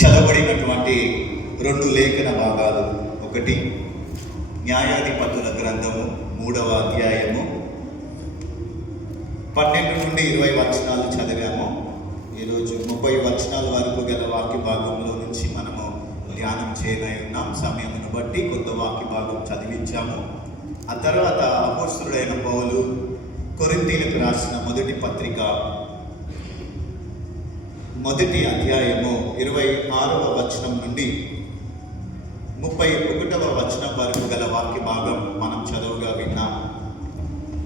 చదవబడినటువంటి రెండు లేఖన భాగాలు. ఒకటి న్యాయాధిపతుల గ్రంథము 3వ అధ్యాయము 12 నుండి 20 వచనాలు చదివాము. ఈరోజు 30 వచనాల వరకు గల వాక్య భాగంలో నుంచి మనము ధ్యానం చేయనై ఉన్నాం. సమయమును బట్టి కొంత వాక్య భాగం చదివించాము. ఆ తర్వాత అపోస్తలుడైన పౌలు కొరింథీయులకు రాసిన మొదటి పత్రిక 1వ అధ్యాయము 26వ వచనం నుండి 31వ వచనం వరకు గల వాక్య భాగం మనం చదువుగా విన్నాం.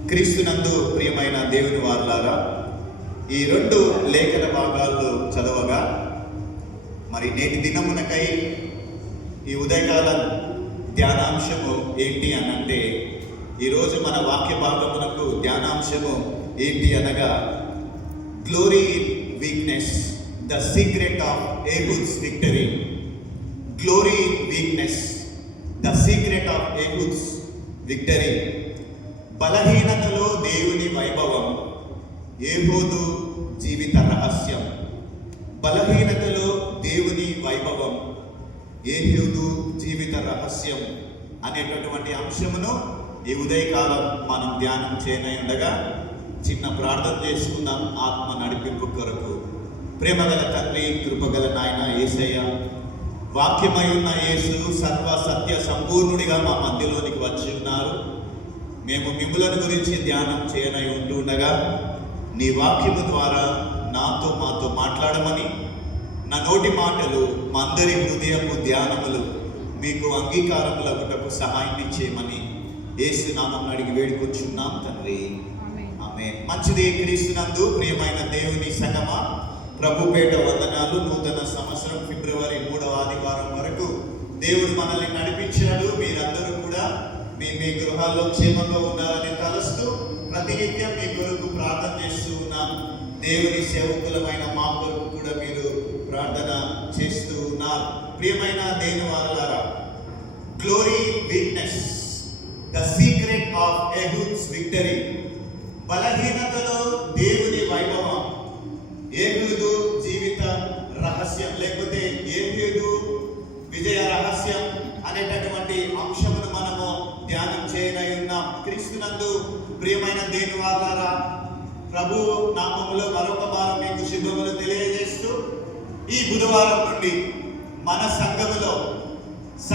క్రీస్తునందు ప్రియమైన దేవుని వారలారా, ఈ రెండు లేఖన భాగాల్లో చదవగా మరి నేటి దినమునకై ఈ ఉదయకాల ధ్యానాంశము ఏంటి అనంటే, ఈరోజు మన వాక్య భాగమునకు ధ్యానాంశము ఏంటి అనగా, glory weakness, the secret of Ehud's victory. Glory in weakness, the secret of Ehud's victory. బలహీనతలో దేవుని వైభవం, ఏహూదు జీవిత రహస్యం. బలహీనతలో దేవుని వైభవం, ఏహూదు జీవిత రహస్యం అనేటటువంటి అంశమును ఈ ఉదయకాలం మనం ధ్యానం చేయనై ఉండగా చిన్న ప్రార్థన చేసుకుందాం ఆత్మ నడిపింపు కొరకు. ప్రేమగల తండ్రి, కృపగల నాయన యేసయ్య, వాక్యమై ఉన్న యేసు సర్వ సత్య సంపూర్ణుడిగా మా మధ్యలోనికి వచ్చి ఉన్నారు. మేము మిమ్ములను గురించి ధ్యానం చేయనై ఉంటుండగా నీ వాక్యము ద్వారా నాతో మాతో మాట్లాడమని, నా నోటి మాటలు మా అందరి హృదయపు ధ్యానములు మీకు అంగీకారములగుటకు సహాయం ఇచ్చేయమని యేసు నామమున అడిగి వేడుకొంచున్నాం తండ్రి, ఆమేన్. మంచిది. క్రీస్తునందు ప్రియమైన దేవుని సంగమా, ప్రభుపేట వందనాలు. నూతన సంవత్సరం ఫిబ్రవరి 3వ ఆదివారం వరకు దేవుడు మనల్ని నడిపించాడు. మీరందరూ కూడా మీ గృహాల్లో క్షేమంగా ఉండాలని తలుస్తూ ప్రతినిత్యం మీ కొరకు ప్రార్థన చేస్తూ ఉన్నాం. దేవుని సేవకులమైన మా కొరకు కూడా మీరు ప్రార్థన చేస్తూ ఉన్నారు. ప్రియమైన దేవుని వారలారా, glory weakness, the secret of Ehud's victory. బలహీనతలో దేవుని వైభవం, ఏహూదు జీవిత రహస్యం, లేకపోతే ఏహూదు విజయ రహస్యం అనేటటువంటి అంశమును మనము ధ్యానం చేయనై ఉన్నాం. క్రీస్తునందు ప్రియమైన దేవుని వారలారా, ప్రభు నామములో మరొక వారం మీకు శుభములు తెలియజేస్తూ, ఈ బుధవారం నుండి మన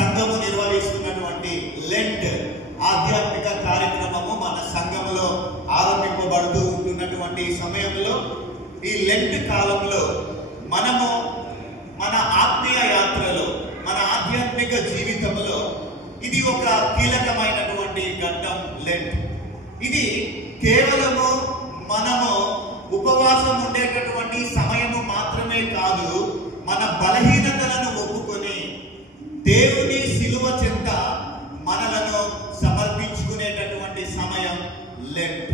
సంఘము నిర్వహిస్తున్నటువంటి లెంట్ ఆధ్యాత్మిక కార్యక్రమము మన సంఘములో ఆరంభింపబడుతూ ఉంటున్నటువంటి సమయంలో, ఈ లెంట్ కాలంలో మనము మన ఆత్మీయ యాత్రలో, మన ఆధ్యాత్మిక జీవితంలో ఇది ఒక కీలకమైనటువంటి ఘట్టం లెంట్. ఇది కేవలము మనము ఉపవాసం ఉండేటటువంటి సమయము మాత్రమే కాదు, మన బలహీనతలను ఒప్పుకొని దేవుని శిలువ చెంత మనలను సమర్పించుకునేటటువంటి సమయం లెంట్.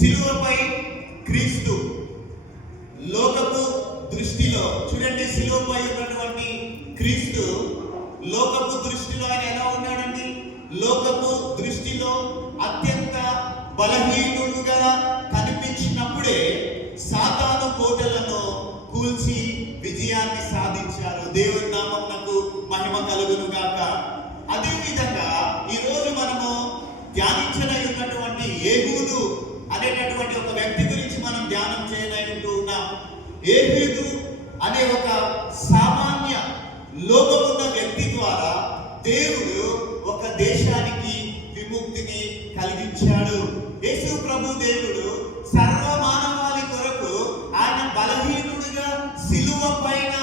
శిలువపై క్రీస్తు లోకపు దృష్టిలో, చూడండి, శిలువపై ఉన్నటువంటి క్రీస్తు లోకపు దృష్టిలో ఆయన ఎలా ఉన్నాడండి? లోకపు దృష్టిలో అత్యంత బలహీనుడుగా కనిపించినప్పుడే సాతాను కోటలను కూల్చి విజయాన్ని సాధించారు. దేవుని నామమునకు మహిమ కలుగును గాక. అదే విధంగా ఈరోజు మనము ధ్యానించనై ఉన్నటువంటి ఏహూదు అనేటటువంటి ఒక వ్యక్తి గురించి మనం ధ్యానం చేయనై ఉంటూ ఉన్నాం. ఏహూదు అనే ఒక సామాన్య లోకమున్న వ్యక్తి ద్వారా దేవుడు ఒక దేశానికి విముక్తిని కలిగించాడు. యేసు ప్రభు దేవుడు సర్వ మానవాళి కొరకు ఆయన బలహీనుడిగా శిలువ పైన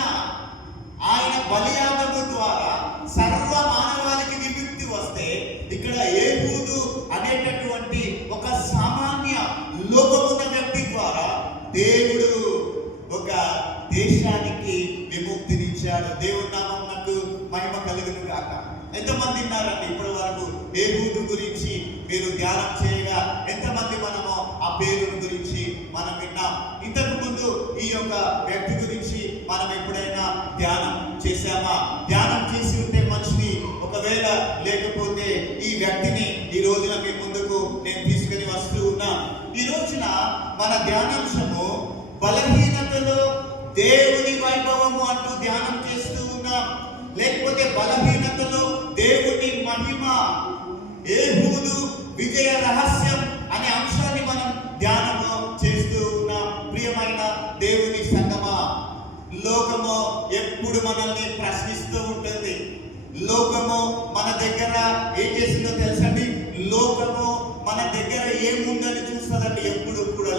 ఆయన బలియాగము ద్వారా సర్వ మానవాళికి విముక్తి వస్తే, ఇక్కడ ఏహూదు అనేటటువంటి ఒక సామాన్య లోకమున్న వ్యక్తి ద్వారా దేవుడు ఒక దేశానికి విముక్తినిచ్చాడు. దేవుని నామమునకు మహిమ కలుగును గాక. ఎంతమంది ఉన్నారండి ఇప్పటి వరకు ఏహూదు గురించి మీరు ధ్యానం చేయగా? ఎంతమంది మనము ఆ పేరు గురించి మనం విన్నాం? ఇంతకు ముందు ఈ యొక్క వ్యక్తి గురించి మనం ఎప్పుడైనా ధ్యానం చేశామా? ధ్యానం చేసి ఉంటే మంచిది. ఒకవేళ లేకపోతే ఈ వ్యక్తిని ఈ రోజున మీ ముందుకు నేను తీసుకుని వస్తూ ఉన్నా. ఈ రోజున మన ధ్యానాంశము బలహీనతలో దేవుని వైభవము అంటూ ధ్యానం చేస్తూ ఉన్నాం. లేకపోతే బలహీనతలో దేవుని మహిమ, ఏహూదు విజయ రహస్యం అనే అంశాన్ని మనం ధ్యానము చేస్తూ ఉన్నాం. ప్రియమైన దేవుని సంగమా, లోకము ఎప్పుడు మనల్ని ప్రశ్నిస్తూ ఉంటుంది. లోకము మన దగ్గర ఏం చేసిందో తెలుసండి? లోకము మన దగ్గర ఏముందని చూస్తుందండి. ఎప్పుడు కూడా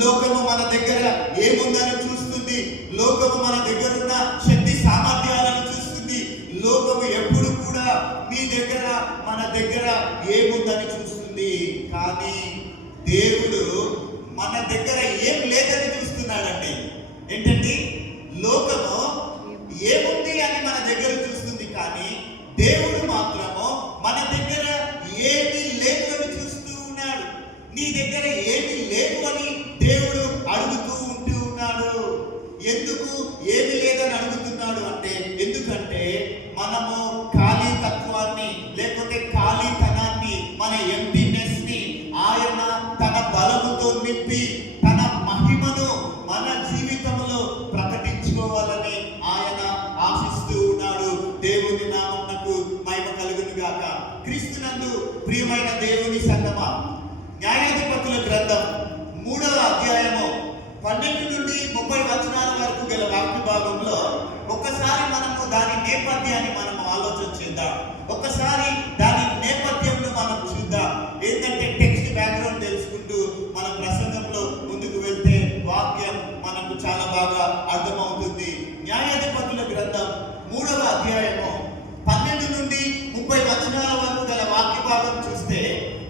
లోకము మన దగ్గర ఏముందని చూస్తుంది. లోకము మన దగ్గర ఉన్న శక్తి సామర్థ్యాలను చూస్తుంది. లోకము ఎప్పుడు కూడా మీ దగ్గర మన దగ్గర ఏముందని చూస్తుంది. కానీ దేవుడు మన దగ్గర ఏం లేదని చూస్తున్నాడండి. ఏంటండి? లోకము ఏముంది అని మన దగ్గర చూస్తుంది, కానీ దేవుడు మాత్రము మన దగ్గర ఏమీ లేదు అని చూస్తూ ఉన్నాడు. నీ దగ్గర ఏమీ లేదు అని దేవుడు అడుగుతూ ఉంటూ ఉన్నాడు. ఎందుకు ఏమీ లేదని అడుగుతున్నాడు అంటే, ఎందుకంటే మనము ఖాళీ తత్వాన్ని లేకపోతే ఖాళీతనాన్ని, మన ఎంటీనెస్ ని ఆయన తన బలముతో నింపి తన మహిమను మన జీవితంలో ప్రకటించుకోవాలని ఆయన ఆశిస్తూ ఉన్నాడు. దేవుని నామమునకు మహిమ కలుగును గాక. క్రీస్తునందు ప్రియమైన దేవుని సంగమా, న్యాయాధిపతుల గ్రంథం 3వ అధ్యాయము 12 నుండి 30 వచనాల వరకు గల వాక్య భాగంలో ఒక్కసారి మనము దాని నేపథ్యాన్ని మనం ఆలోచన చేద్దాం. ఒక్కసారి దాని నేపథ్యంలో మనం చూద్దాం. ఏంటంటే టెక్స్ట్ బ్యాక్గ్రౌండ్ తెలుసుకుంటూ మన ప్రసంగంలో ముందుకు వెళ్తే వాక్యం మనకు చాలా బాగా అర్థమవుతుంది. న్యాయాధిపతుల గ్రంథం 3వ అధ్యాయము 12 నుండి 30 వచనాల వరకు గల వాక్య భాగం చూస్తే,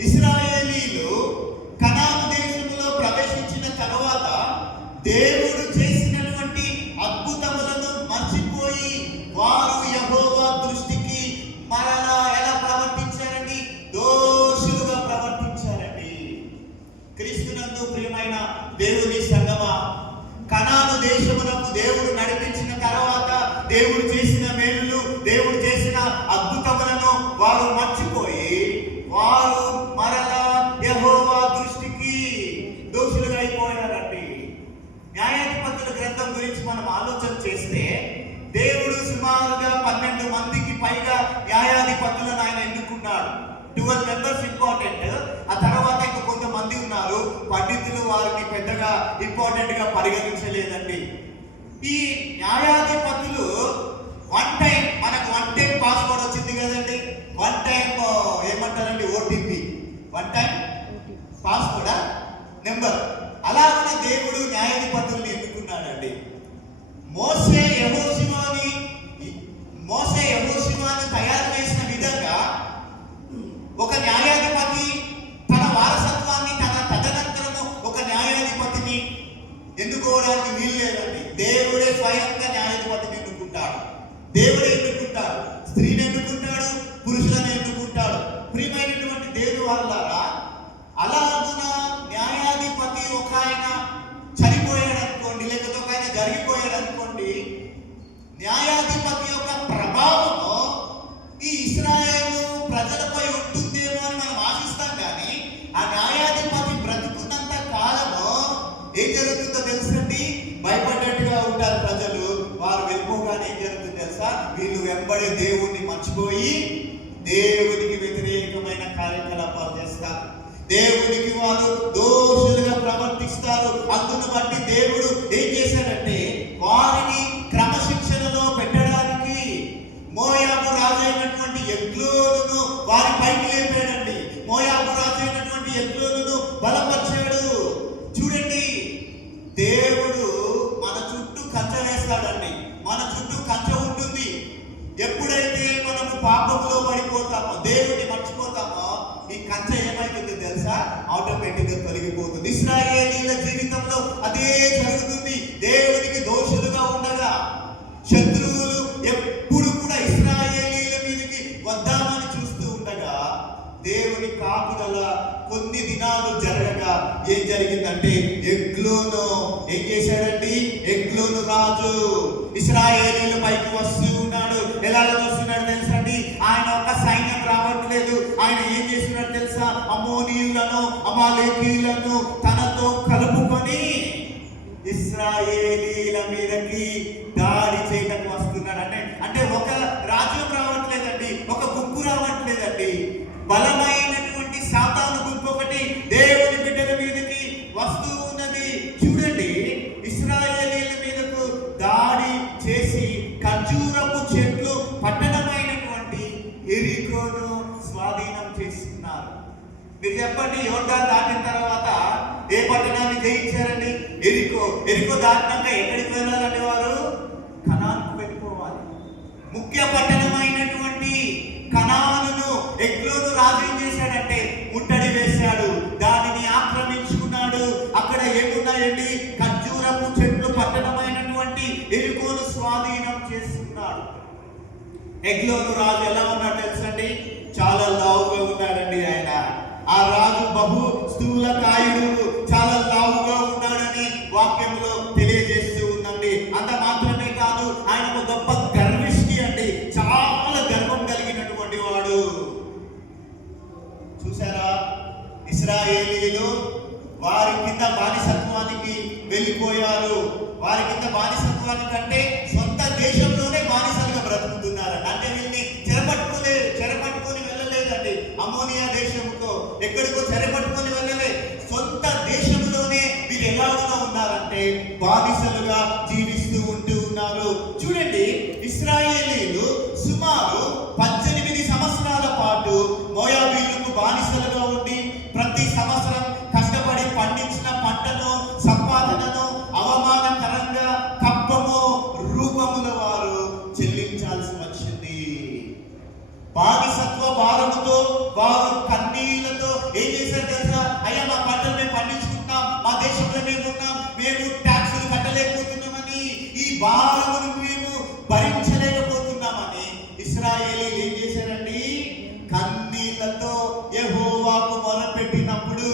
ఇశ్రాయేలీలు కనాను దేశంలో ప్రవేశించిన తరువాత దేవుడు చేసినటువంటి అద్భుతములను మర్చిపోయి వారు యెహోవా దృష్టికి మరలా ఎలా ప్రవర్తించారండి? దోషులుగా ప్రవర్తించారండి. క్రీస్తునందు ప్రియమైన దేవుని సంగమా, కనాను దేశమునకు దేవుడు నడిపించిన తర్వాత దేవుడు చేసిన మేలులు, దేవుడు చేసిన అద్భుతములను వారు మర్చిపోయి వారు మరలా యెహోవా దృష్టికి దోషులుగా అయిపోయారండి. న్యాయాధిపతుల గ్రంథం గురించి మనం ఆలోచన చేస్తే, దేవుడు సుమారుగా 12 మందికి పైగా న్యాయాధిపతులను ఆయన ఎన్నుకున్నాడు. 12 మెంబర్స్ ఇంపార్టెంట్. ఆ తర్వాత ఇంకా కొంతమంది ఉన్నారు పండితులు, వారిని పెద్దగా ఇంపార్టెంట్ గా పరిగణించలేదండి. ఈ న్యాయాధిపతులు మనకు వన్ టైం పాస్వర్డ్ వచ్చింది కదండి. వన్ టైం ఏమంటారండి? ఓటీపీ. వన్ టైం పాస్వర్డా నెంబర్. అలా ఉన్న దేవుడు న్యాయాధిపతుల్ని ఎన్నుకున్నాడండి. మోసే యెహోషువని తయారు చేసిన విధంగా ఒక న్యాయాధిపతి తన వారసత్వాన్ని, తన తదనంతరము ఒక న్యాయాధిపతిని ఎన్నుకోవడానికి వీలు లేదండి. దేవుడే స్వయంగా న్యాయాధిపతిని ఎన్నుకుంటాడు. దేవుడే ఎన్నుకుంటాడు. స్త్రీని ఎన్నుకుంటాడు, పురుషులను ఎన్నుకుంటాడు. ప్రియమైనటువంటి దేవుని వాళ్ళారా, అలాగున న్యాయాధిపతి ఒక ఆయన చనిపోయాడు అనుకోండి, లేకపోతే ఒక ఆయన జరిగిపోయాడు అనుకోండి, న్యాయాధిపతి యొక్క ప్రభావము ఈ ఇశ్రాయేలు ప్రజలపై ఉంటుందేమో అని మనం ఆశిస్తాం. కానీ ఆ న్యాయాధిపతి బ్రతుకున్నంత కాలము ఏం జరుగుతుందో తెలుసండి? భయపడ్డట్టుగా ఉంటారు ప్రజలు. వారు వెళ్ళిపోగానే ఏం జరుగుతుందో తెలుసా? వీళ్ళు వెంబడే దేవుణ్ణి మర్చిపోయి దేవునికి వ్యతిరేకమైన కార్యకలాపాలు చేస్తారు. దేవునికి వారు దోషులుగా ప్రవర్తిస్తారు. అందును బట్టి దేవుడు ఏం చేశాడంటే, వారిని క్రమశిక్షణలో పెట్టడానికి మోయాబు రాజు అయినటువంటి ఎగ్లోనును వారి పైకి లేపాడండి. మోయాబు రాజు అయినటువంటి ఎగ్లోనును బలపరిచాడు. చూడండి, దేవుడు మన చుట్టూ కంచె వేస్తాడండి. మన చుట్టూ కంచె ఉంటుంది. ఎప్పుడైతే మనము పాపంలో పడిపోతామో, దేవుడిని మర్చిపోతామో, ఈ కంచె ఏమైతుందో తెలుసా? ఆటోమేటిక్ గా తొలగిపోతుంది. ఇశ్రాయేలీల జీవితంలో అదే జరుగుతుంది. దేవునికి దోషులుగా ఉండగా శత్రువులు ఎప్పుడు కూడా ఇశ్రాయేలీల మీదకి వద్దామని చూస్తూ ఉండగా, దేవుని కాపుదల కొన్ని దినాలు జరగగా ఏం జరిగిందంటే, ఎగ్లోను ఏం చేశాడండి? ఎగ్లోను రాజు ఇశ్రాయేలీల పైకి వస్తూ ఉన్నాడు. ఎలాగ వస్తున్నాడు తెలుసా అండి? ఆయన ఒక సైన్యం రావట్లేదు. ఆయన ఏం చేస్తున్నాడు తెలుసా? అమోనీయులను, అమాలేకీయులను తనతో కలుపుకొని ఇశ్రాయేలీల మీదకి దాడి చేయటకు వస్తున్నాడు. అంటే ఒక రాజ్యం రావట్లేదండి, ఒక గుంపు రావట్లేదండి. బలమైనటువంటి సాతాను గుంపు ఒకటి దేవుని బిడ్డల మీదకి వస్తూ ఉన్నది. చూడండి, ఇశ్రాయేలీల మీదకు దాడి చేసి ఖర్జూరపు చెట్లు పట్టణమైనటువంటి యెరికోను స్వాధీనం చేసుకున్నారు. మీరు చెప్పండి, యోర్దాను దాటిన తర్వాత ఏ పట్టణాన్ని జయించారండి? యెరికో. యెరికో దాటినాక ఎక్కడికి వెళ్ళాలంటే వారు కనానుకు వెళ్ళిపోవాలి. ముఖ్య పట్టణమైనటువంటి కనానును ఎగ్లోను రాజు ఏం చేశాడంటే ముట్టడి వేశాడు, దానిని ఆక్రమించుకున్నాడు. అక్కడ ఏమున్నాయండి? ఖర్జూరపు చెట్లు పట్టణమైనటువంటి యెరికోను స్వాధీనం చేసుకున్నాడు. ఎగ్లోను రాజు ఎలా ఉన్నాడు తెలుసండి? చాలా లావుగా ఉన్నాడండి ఆయన. ఆ రాజు బహు స్థూలకాయుడు, చాలా లావుగా ఉన్నాడని వాక్యంలో తెలియజేస్తూ ఉందండి. అంత మాత్రమే కాదు, ఆయన ఒక గొప్ప గర్విష్టి అండి, చాలా గర్వం కలిగినటువంటి వాడు. చూసారా, ఇశ్రాయేలీలు వారి కింద బానిసత్వానికి వెళ్ళిపోయారు. వారి కింద బానిసత్వానికి అంటే సొంత దేశంలోనే బానిసలుగా బ్రతుకుతున్నారు. అంటే వీళ్ళని చెరపట్టుకొని వెళ్ళలేదండి. అమోనియా దేశంతో ఎక్కడికో చెరపట్టుకొని వెళ్ళలే, సొంత దేశంలోనే వీరు ఎలాగునా ఉన్నారంటే బానిసలుగా జీవిస్తూ ఉంటూ ఉన్నారు. చూడండి, ఇశ్రాయేలీలు సుమారు 18 సంవత్సరాల పాటు మోయాబీయులకు బానిసలుగా ఉండి ప్రతి సంవత్సరం కష్టపడి పండించిన పంటను, సంపాదనను అవమానకరంగా కప్పము రూపముల వారు చెల్లించాల్సి వచ్చింది. బానిసత్వ భారముతో వారు కన్నీళ్లతో ఏం చేశారు తెలుసా? అయ్యా, మా పంటలు మేము పండించుకుంటాం, మా దేశంలో మేము ఉన్నాం, మేము ట్యాక్సులు కట్టలేకపోతున్నామని, ఈ భారమును మేము భరించలేకపోతున్నామని ఇశ్రాయేలీలు ఏం చేశారండి? కన్నీళ్లతో యెహోవాకు మొరపెట్టినప్పుడు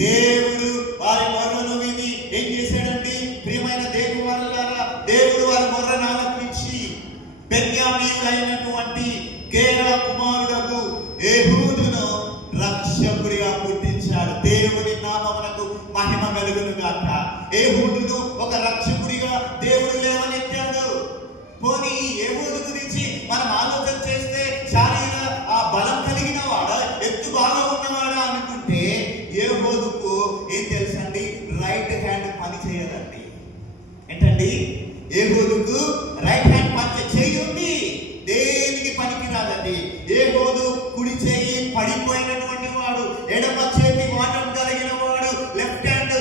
దేవుడు వారి మొర్రను విని ఏం చేశాడండి? ప్రియమైన దేవుని వారలారా, దేవుడు వారి మొర్రను ఆలకించి బెన్యామీయుడైనటువంటి గేరా కుమారుడకు ఏహూదును రక్షకుడిగా పుట్టించాడు. దేవుని నామమునకు మహిమ కలుగును గాక. ఏహూదును ఒక రక్షకుడిగా దేవుడు లేవనెత్తాడు. పోనీ ఈ ఏహూదు గురించి మనం ఆలోచన చేస్తే శారీర ఆ బలం కలిగిన వాడా, ఎత్తు బాగా ఉన్నవాడా అనుకుంటే ఏహూదుకు ఏం తెలుసండి? రైట్ హ్యాండ్ పని చేయదండి. ఏంటండి? ఏహూదుకు రైట్ హ్యాండ్ పని చేయండి, దేనికి పనికి రాదండి. ఏహూదు కుడి చేయి పడిపోయినటువంటి వాడు, ఎడమ చేతి వాటం కలిగిన వాడు, లెఫ్ట్ హ్యాండ్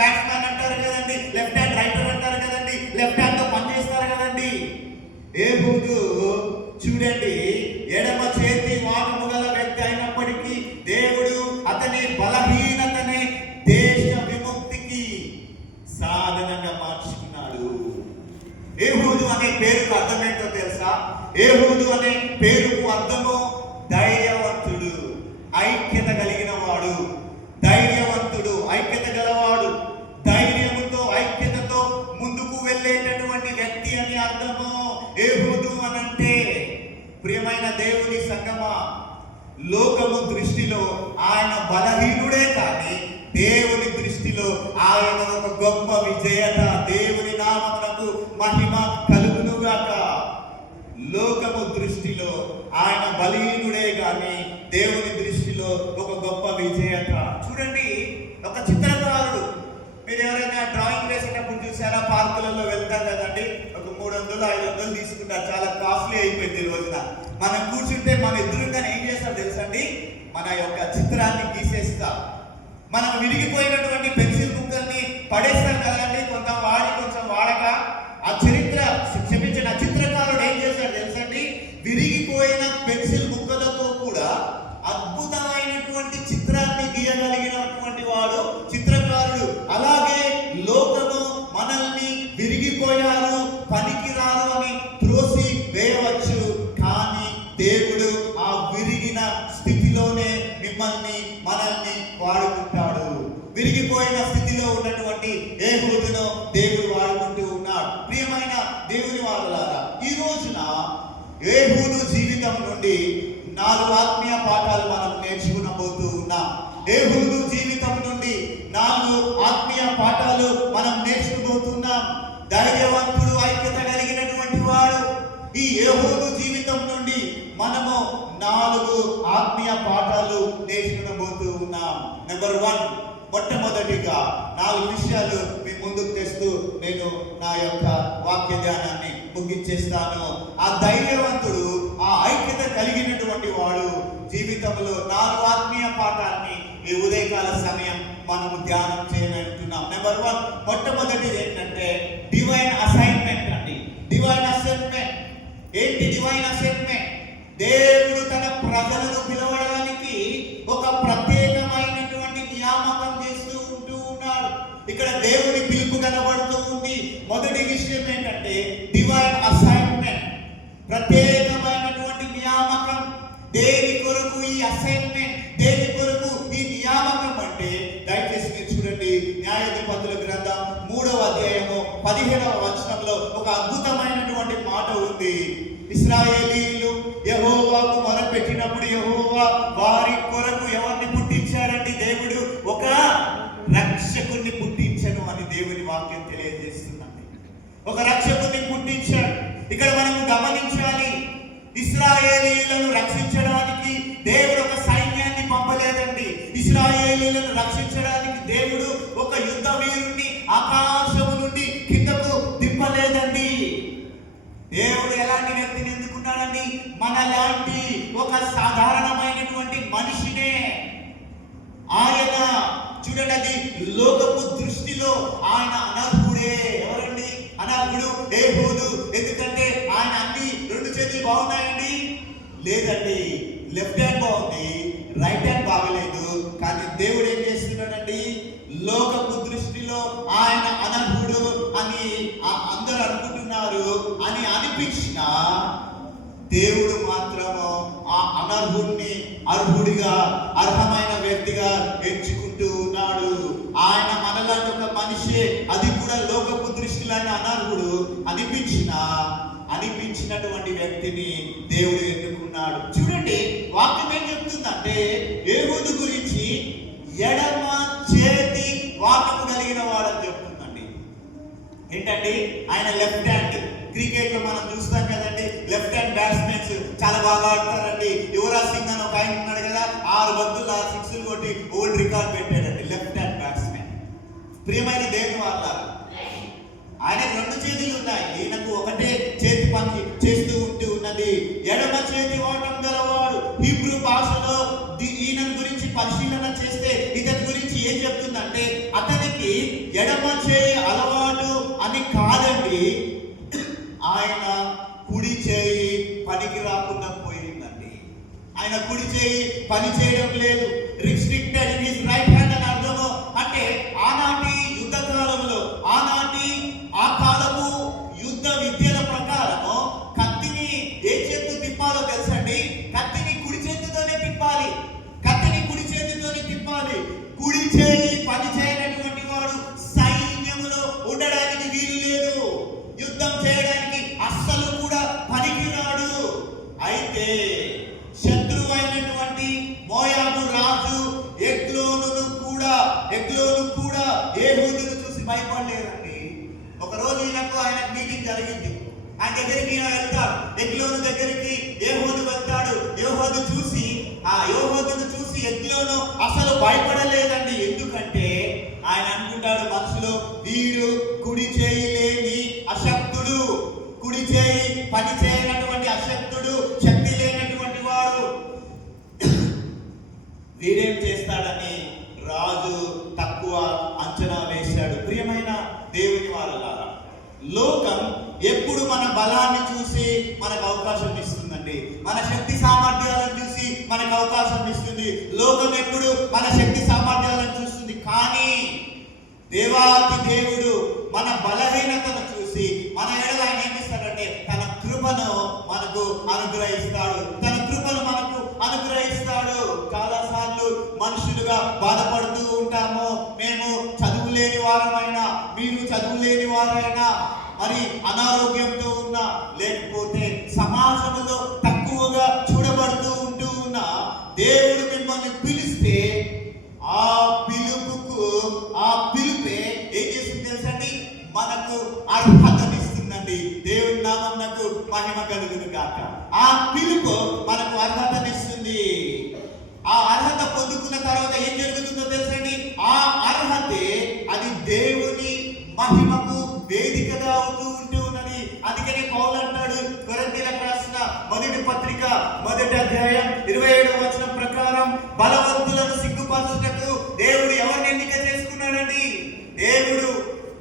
బ్యాట్స్మెన్ అంటారు కదండి, లెఫ్ట్ హ్యాండ్ రైటర్ అంటారు కదండి, లెఫ్ట్ హ్యాండ్ తో పని చేస్తారు కదండి. ఏహూదు చూడండి, ఎడమ చేతి వాటము గల వ్యక్తి అయినప్పటికీ దేవుడు అతని బలహీనతని దేశ విముక్తికి సాధనంగా మార్చుకున్నాడు. ఏహూదు అనే పేరుకు అర్థం ఏంటో తెలుసా? ఏహూదు అనే పేరుకు అర్థము ధైర్యవంతుడు, ఐక్యత కలిగిన వాడు. ధైర్యవంతుడు, ఐక్యత గలవాడు, ధైర్యముతో ఐక్యతతో ముందుకు వెళ్ళేటటువంటి వ్యక్తి అని అర్థము ఏహూదు అనంటే. ప్రియమైన దేవుని సంగమా, లోకము దృష్టిలో ఆయన బలహీనుడే కానీ దేవుని దృష్టిలో ఆయన ఒక గొప్ప విజేత. దేవుని నామమునకు మహిమ కలుగునుగాక. లోకము దృష్టిలో ఆయన బలహీనుడే కానీ దేవుని దృష్టిలో ఒక గొప్ప విజేత. చూడండి, ఒక చిత్రకారుడు, మీరు ఎవరైనా డ్రాయింగ్ వేసేటప్పుడు చూసారా? పార్కులలో వెళ్తాం కదండి, ఒక 300-500 తీసుకుంటారు. చాలా కాస్ట్లీ అయిపోయింది ఈ రోజున. మనం కూర్చుంటే మన ఎదురుగానే ఏం చేస్తారు తెలుసండి? మన యొక్క చిత్రాన్ని గీసేస్తాం. మనం విరిగిపోయినటువంటి పెన్సిల్ ముక్కల్ని పడేస్తాం కదండి, కొంచెం వాడి కొంచెం వాడక. ఆ చిత్రకారుడు ఏం చేశాడు తెలుసండి? విరిగిపోయిన పెన్సిల్ ముక్కలతో కూడా అద్భుతమైనటువంటి చిత్రాన్ని గీయగలిగినటువంటి వాడు చిత్రకారుడు. అలాగే లోకము మనల్ని విరిగిపోయారు, పనికిరారు అని త్రోసి వేయవచ్చు, కానీ దేవుడు ఆ విరిగిన స్థితిలోనే మిమ్మల్ని మనల్ని వాడుకుంటాడు. విరిగిపోయిన స్థితిలో ఉన్నటువంటి ఏహూదును దేవుడు వాడుకుంటూ ఉన్నాడు. ప్రియమైన దేవుని వారలారా, ఈ రోజున ఏహూదు జీవితం నుండి 4 ఆత్మీయ పాఠాలు మనం నేర్చుకునబోతూ ఉన్నాం. ఏహూదు జీవితం నుండి 4 ఆత్మీయ పాఠాలు మనం ధైర్యవంతుడు, ఐక్యత కలిగినటువంటి వాడు. ఈ యెహూదు జీవితం నుండి మనము 4 ఆత్మీయ పాఠాలు నేర్చుకునబోతూ ఉన్నాం. నెంబర్ 1, మొట్టమొదటిగా 4 విషయాలు మీ ముందుకు తెస్తూ నేను నా యొక్క వాక్య ధ్యానాన్ని ముగించేస్తాను. ఆ ధైర్యవంతుడు, ఆ ఐక్యత కలిగినటువంటి వాడు జీవితంలో 4 ఆత్మీయ పాఠాన్ని ఈ ఉదయకాల సమయం మనము ధ్యానం చేయనంటున్నాం. నెంబర్ 1, మొట్టమొదటిది ఏంటంటే డివైన్ అసైన్మెంట్ అండి. డివైన్ అసైన్మెంట్ ఏంటి? డివైన్ అసైన్మెంట్ దేవుడు తన ప్రజలను పిలవడానికి ఒక ప్రత్యేకమైనటువంటి నియామకం చేస్తూ ఉంటూ ఉన్నాడు. ఇక్కడ దేవుని పిలుపు కనబడుతూ ఉంది. మొదటి విషయం ఏంటంటే డివైన్ అసైన్మెంట్, ప్రత్యేకమైనటువంటి నియామకం. దేని కొరకు ఈ అసైన్మెంట్, దేని కొరకు ఈ నియామకం అంటే దయచేసి మీరు చూడండి. న్యాయాధిపతుల గ్రంథం 3వ అధ్యాయము 15వ వచనంలో ఒక అద్భుతమైనటువంటి మాట ఉంది. ఇశ్రాయేలీయులు యెహోవాకు మొరపెట్టినప్పుడు యెహోవా వారి కొరకు ఎవరిని పుట్టించారండి? దేవుడు ఒక రక్షకుడిని పుట్టించను అని దేవుని వాక్యం తెలియజేస్తుందండి. ఒక రక్షకుడిని పుట్టించాడు. ఇక్కడ మనం గమనించాలి, ఇశ్రాయేలీయులను రక్షించడానికి దేవుడు ఒక సైన్యాన్ని పంపలేదండి. ఇశ్రాయేలీయులను రక్షించడానికి దేవుడు ఒక యుద్ధ వీరుణ్ణి ఆకాశము నుండి కిందకు దింపలేదండి. దేవుడు ఎలాంటి వ్యక్తిని ఎందుకున్నాడండి? మనలాంటి ఒక సాధారణమైనటువంటి మనిషినే. ఆయన చూడండి, అది లోకపు దృష్టిలో ఆయన అనర్హుడే. ఎవరండి అనర్హుడు? యెహూదు. ఎందుకంటే ఆయన అన్ని 2 చేతులు బాగున్నాయండి? లేదండి. లెఫ్ట్ హ్యాండ్ బాగుంది, రైట్ హ్యాండ్ బాగలేదు. కానీ దేవుడు ఏం చేస్తున్నాడండి? లోకపు దృష్టిలో ఆయన అనర్హుడు అని అందరూ అనుకుంటున్నారు అని అనిపించిన దేవుడు మాత్రము ఆ అనర్హుడిని అర్హుడిగా, అర్హమైన వ్యక్తిగా ఎంచుకుంటూ ఉన్నాడు. ఆయన మనలాంటి ఒక మనిషి, అది కూడా లోకపు దృష్టిలో ఆయన అనర్హుడు అనిపించినటువంటి వ్యక్తిని దేవుడు ఎన్నుకున్నాడు. చూడండి వాక్యం ఏం చెప్తుందంటే యెహూదు గురించి ఎడమ చేతి వాటము కలిగిన వాడని చెప్తుందండి. ఏంటండి? ఆయన లెఫ్ట్ హ్యాండ్. క్రికెట్ లో మనం చూస్తాం కదండి, లెఫ్ట్ హ్యాండ్ బ్యాట్స్మెన్స్ చాలా బాగా ఆడతారండి. యువరాజ్ సింగ్ అని ఒక ఆయన ఉన్నాడు కదా, 6 బంతులు 6 సిక్స్లు కొట్టి ఓల్డ్ రికార్డ్ పెట్టాడండి. Left hand batsmen. ప్రియమైన దేవుని వాళ్ళ, ఆయనకు 2 చేతులు ఉన్నాయి, ఈయనకు ఒకటే చేతి పని చేస్తూ ఉన్నది. ఎడమ చేతి వాటం గలవాడు. హీబ్రూ భాషలో ఈయన గురించి పరిశీలన చేస్తే ఇతని గురించి ఏం చెప్తుందంటే అతనికి ఎడమ చేయి అలవాటు అని కాదండి, ఆయన కుడి చేయి పనికి రాకుండా పోయిందండి. ఆయన కుడి చేయి పని చేయడం లేదు. Restricted in his right hand అని అర్థము. అంటే ఆనాటి యుద్ధ కాలంలో, ఆ కాలపు యుద్ధ విద్యల ప్రకారము కత్తిని ఏ చేతితో తిప్పాలో తెలుసండి? కత్తిని కుడి చేతితోనే తిప్పాలి. కుడి చేయి పని చేయనటువంటి వాడు సైన్యములో ఉండడానికి వీలు లేదు. యుద్ధం చేయడానికి అస్సలు కూడా పనికిరాడు. అయితే శత్రువైనటువంటి మోయాబు రాజు ఎగ్లోను కూడా యెహూదును చూసి భయపడలేదండి. ఒక రోజు ఆయన మీటింగ్ జరిగింది. ఆయన దగ్గరికి వెళ్తాడు. ఎగ్లోను దగ్గరికి యెహూదు వెళ్తాడు. యెహూదును చూసి ఎగ్లోను అసలు భయపడలేదండి. ఎందుకంటే ఆయన అనుకుంటాడు మనసులో, వీడు కుడి చేయి లేని అశక్తుడు, కుడి చేయి పని చేయనటువంటి అశక్తుడు, శక్తి లేనటువంటి వాడు, వీడేం చేస్తాడని రాజు తక్కువ అంచనా వేశాడు. ప్రియమైన దేవుని వారలారా, లోకం ఎప్పుడు మన బలాన్ని చూసి మనకు అవకాశం ఇస్తుందండి. మన శక్తి సామర్థ్యాలను చూసి మనకు అవకాశం ఇస్తుంది. లోకం ఎప్పుడు మన శక్తి సామర్థ్యాలను చూస్తుంది. కానీ దేవాది దేవుడు మన బలహీనతను చూసి మన ఎడల ఆయన ఏమిస్తాడంటే తన కృపను మనకు అనుగ్రహిస్తాడు. చాలాసార్లు మనుషులుగా బాధపడుతూ ఉంటాము. మేము చదువులేని వారమైనా, మీరు చదువులేని వారైనా, మరి అనారోగ్యంతో ఉన్నా, లేకపోతే సమాజంలో తక్కువగా చూడబడుతూ ఉంటూ ఉన్నా, దేవుడు మిమ్మల్ని పిలిస్తే ఆ పిలుపే ఏం చేస్తుంది తెలుసండి? మనకు అర్హతనిస్తుందండి. దేవుని నామమునకు మహిమ కలుగును గాక. ఆ పిలుపు మనకు అర్హతనిస్తుంది. ఆ అర్హత పొందుకున్న తర్వాత ఏం జరుగుతుందో తెలుసండి? ఆ అర్హతే అది దేవుని మహిమకు వేదికగా అవుతూ ఉంటూ ఉన్నది. అందుకనే పౌలు అంటాడు కొరింథీయులకు రాసిన మొదటి పత్రిక 1వ అధ్యాయం 27వ వచనం ప్రకారం, బలవంతులను సిగ్గుపరచుటకు దేవుడు ఎవరిని ఎన్నిక చేసుకున్నాడండి? దేవుడు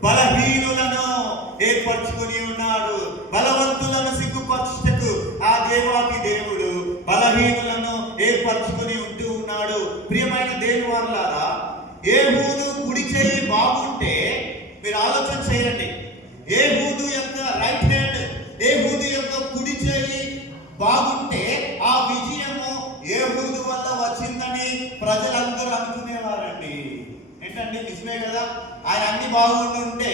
బలహీనులను ఏర్పరచుకొని ఉన్నాడు. బలవంతులను సిగ్గుపరచుటకు ఆ దేవాది దేవుడు బలహీనులను ఏర్పరచుకొని ఉంటూ ఉన్నాడు. ప్రియమైన దేవుని వారలారా, ఏహూదు కుడి చేయి బాగుంటే మీరు ఆలోచన చేయండి. ఏహూదు యొక్క రైట్ హ్యాండ్, ఏహూదు యొక్క కుడి చేయి బాగుంటే ఆ విజయము ఏహూదు వల్ల వచ్చిందని ప్రజలందరూ అనుకునేవారండి. ఏంటంటే నిజమే కదా? ఆయన అన్ని బాగుంటుంటే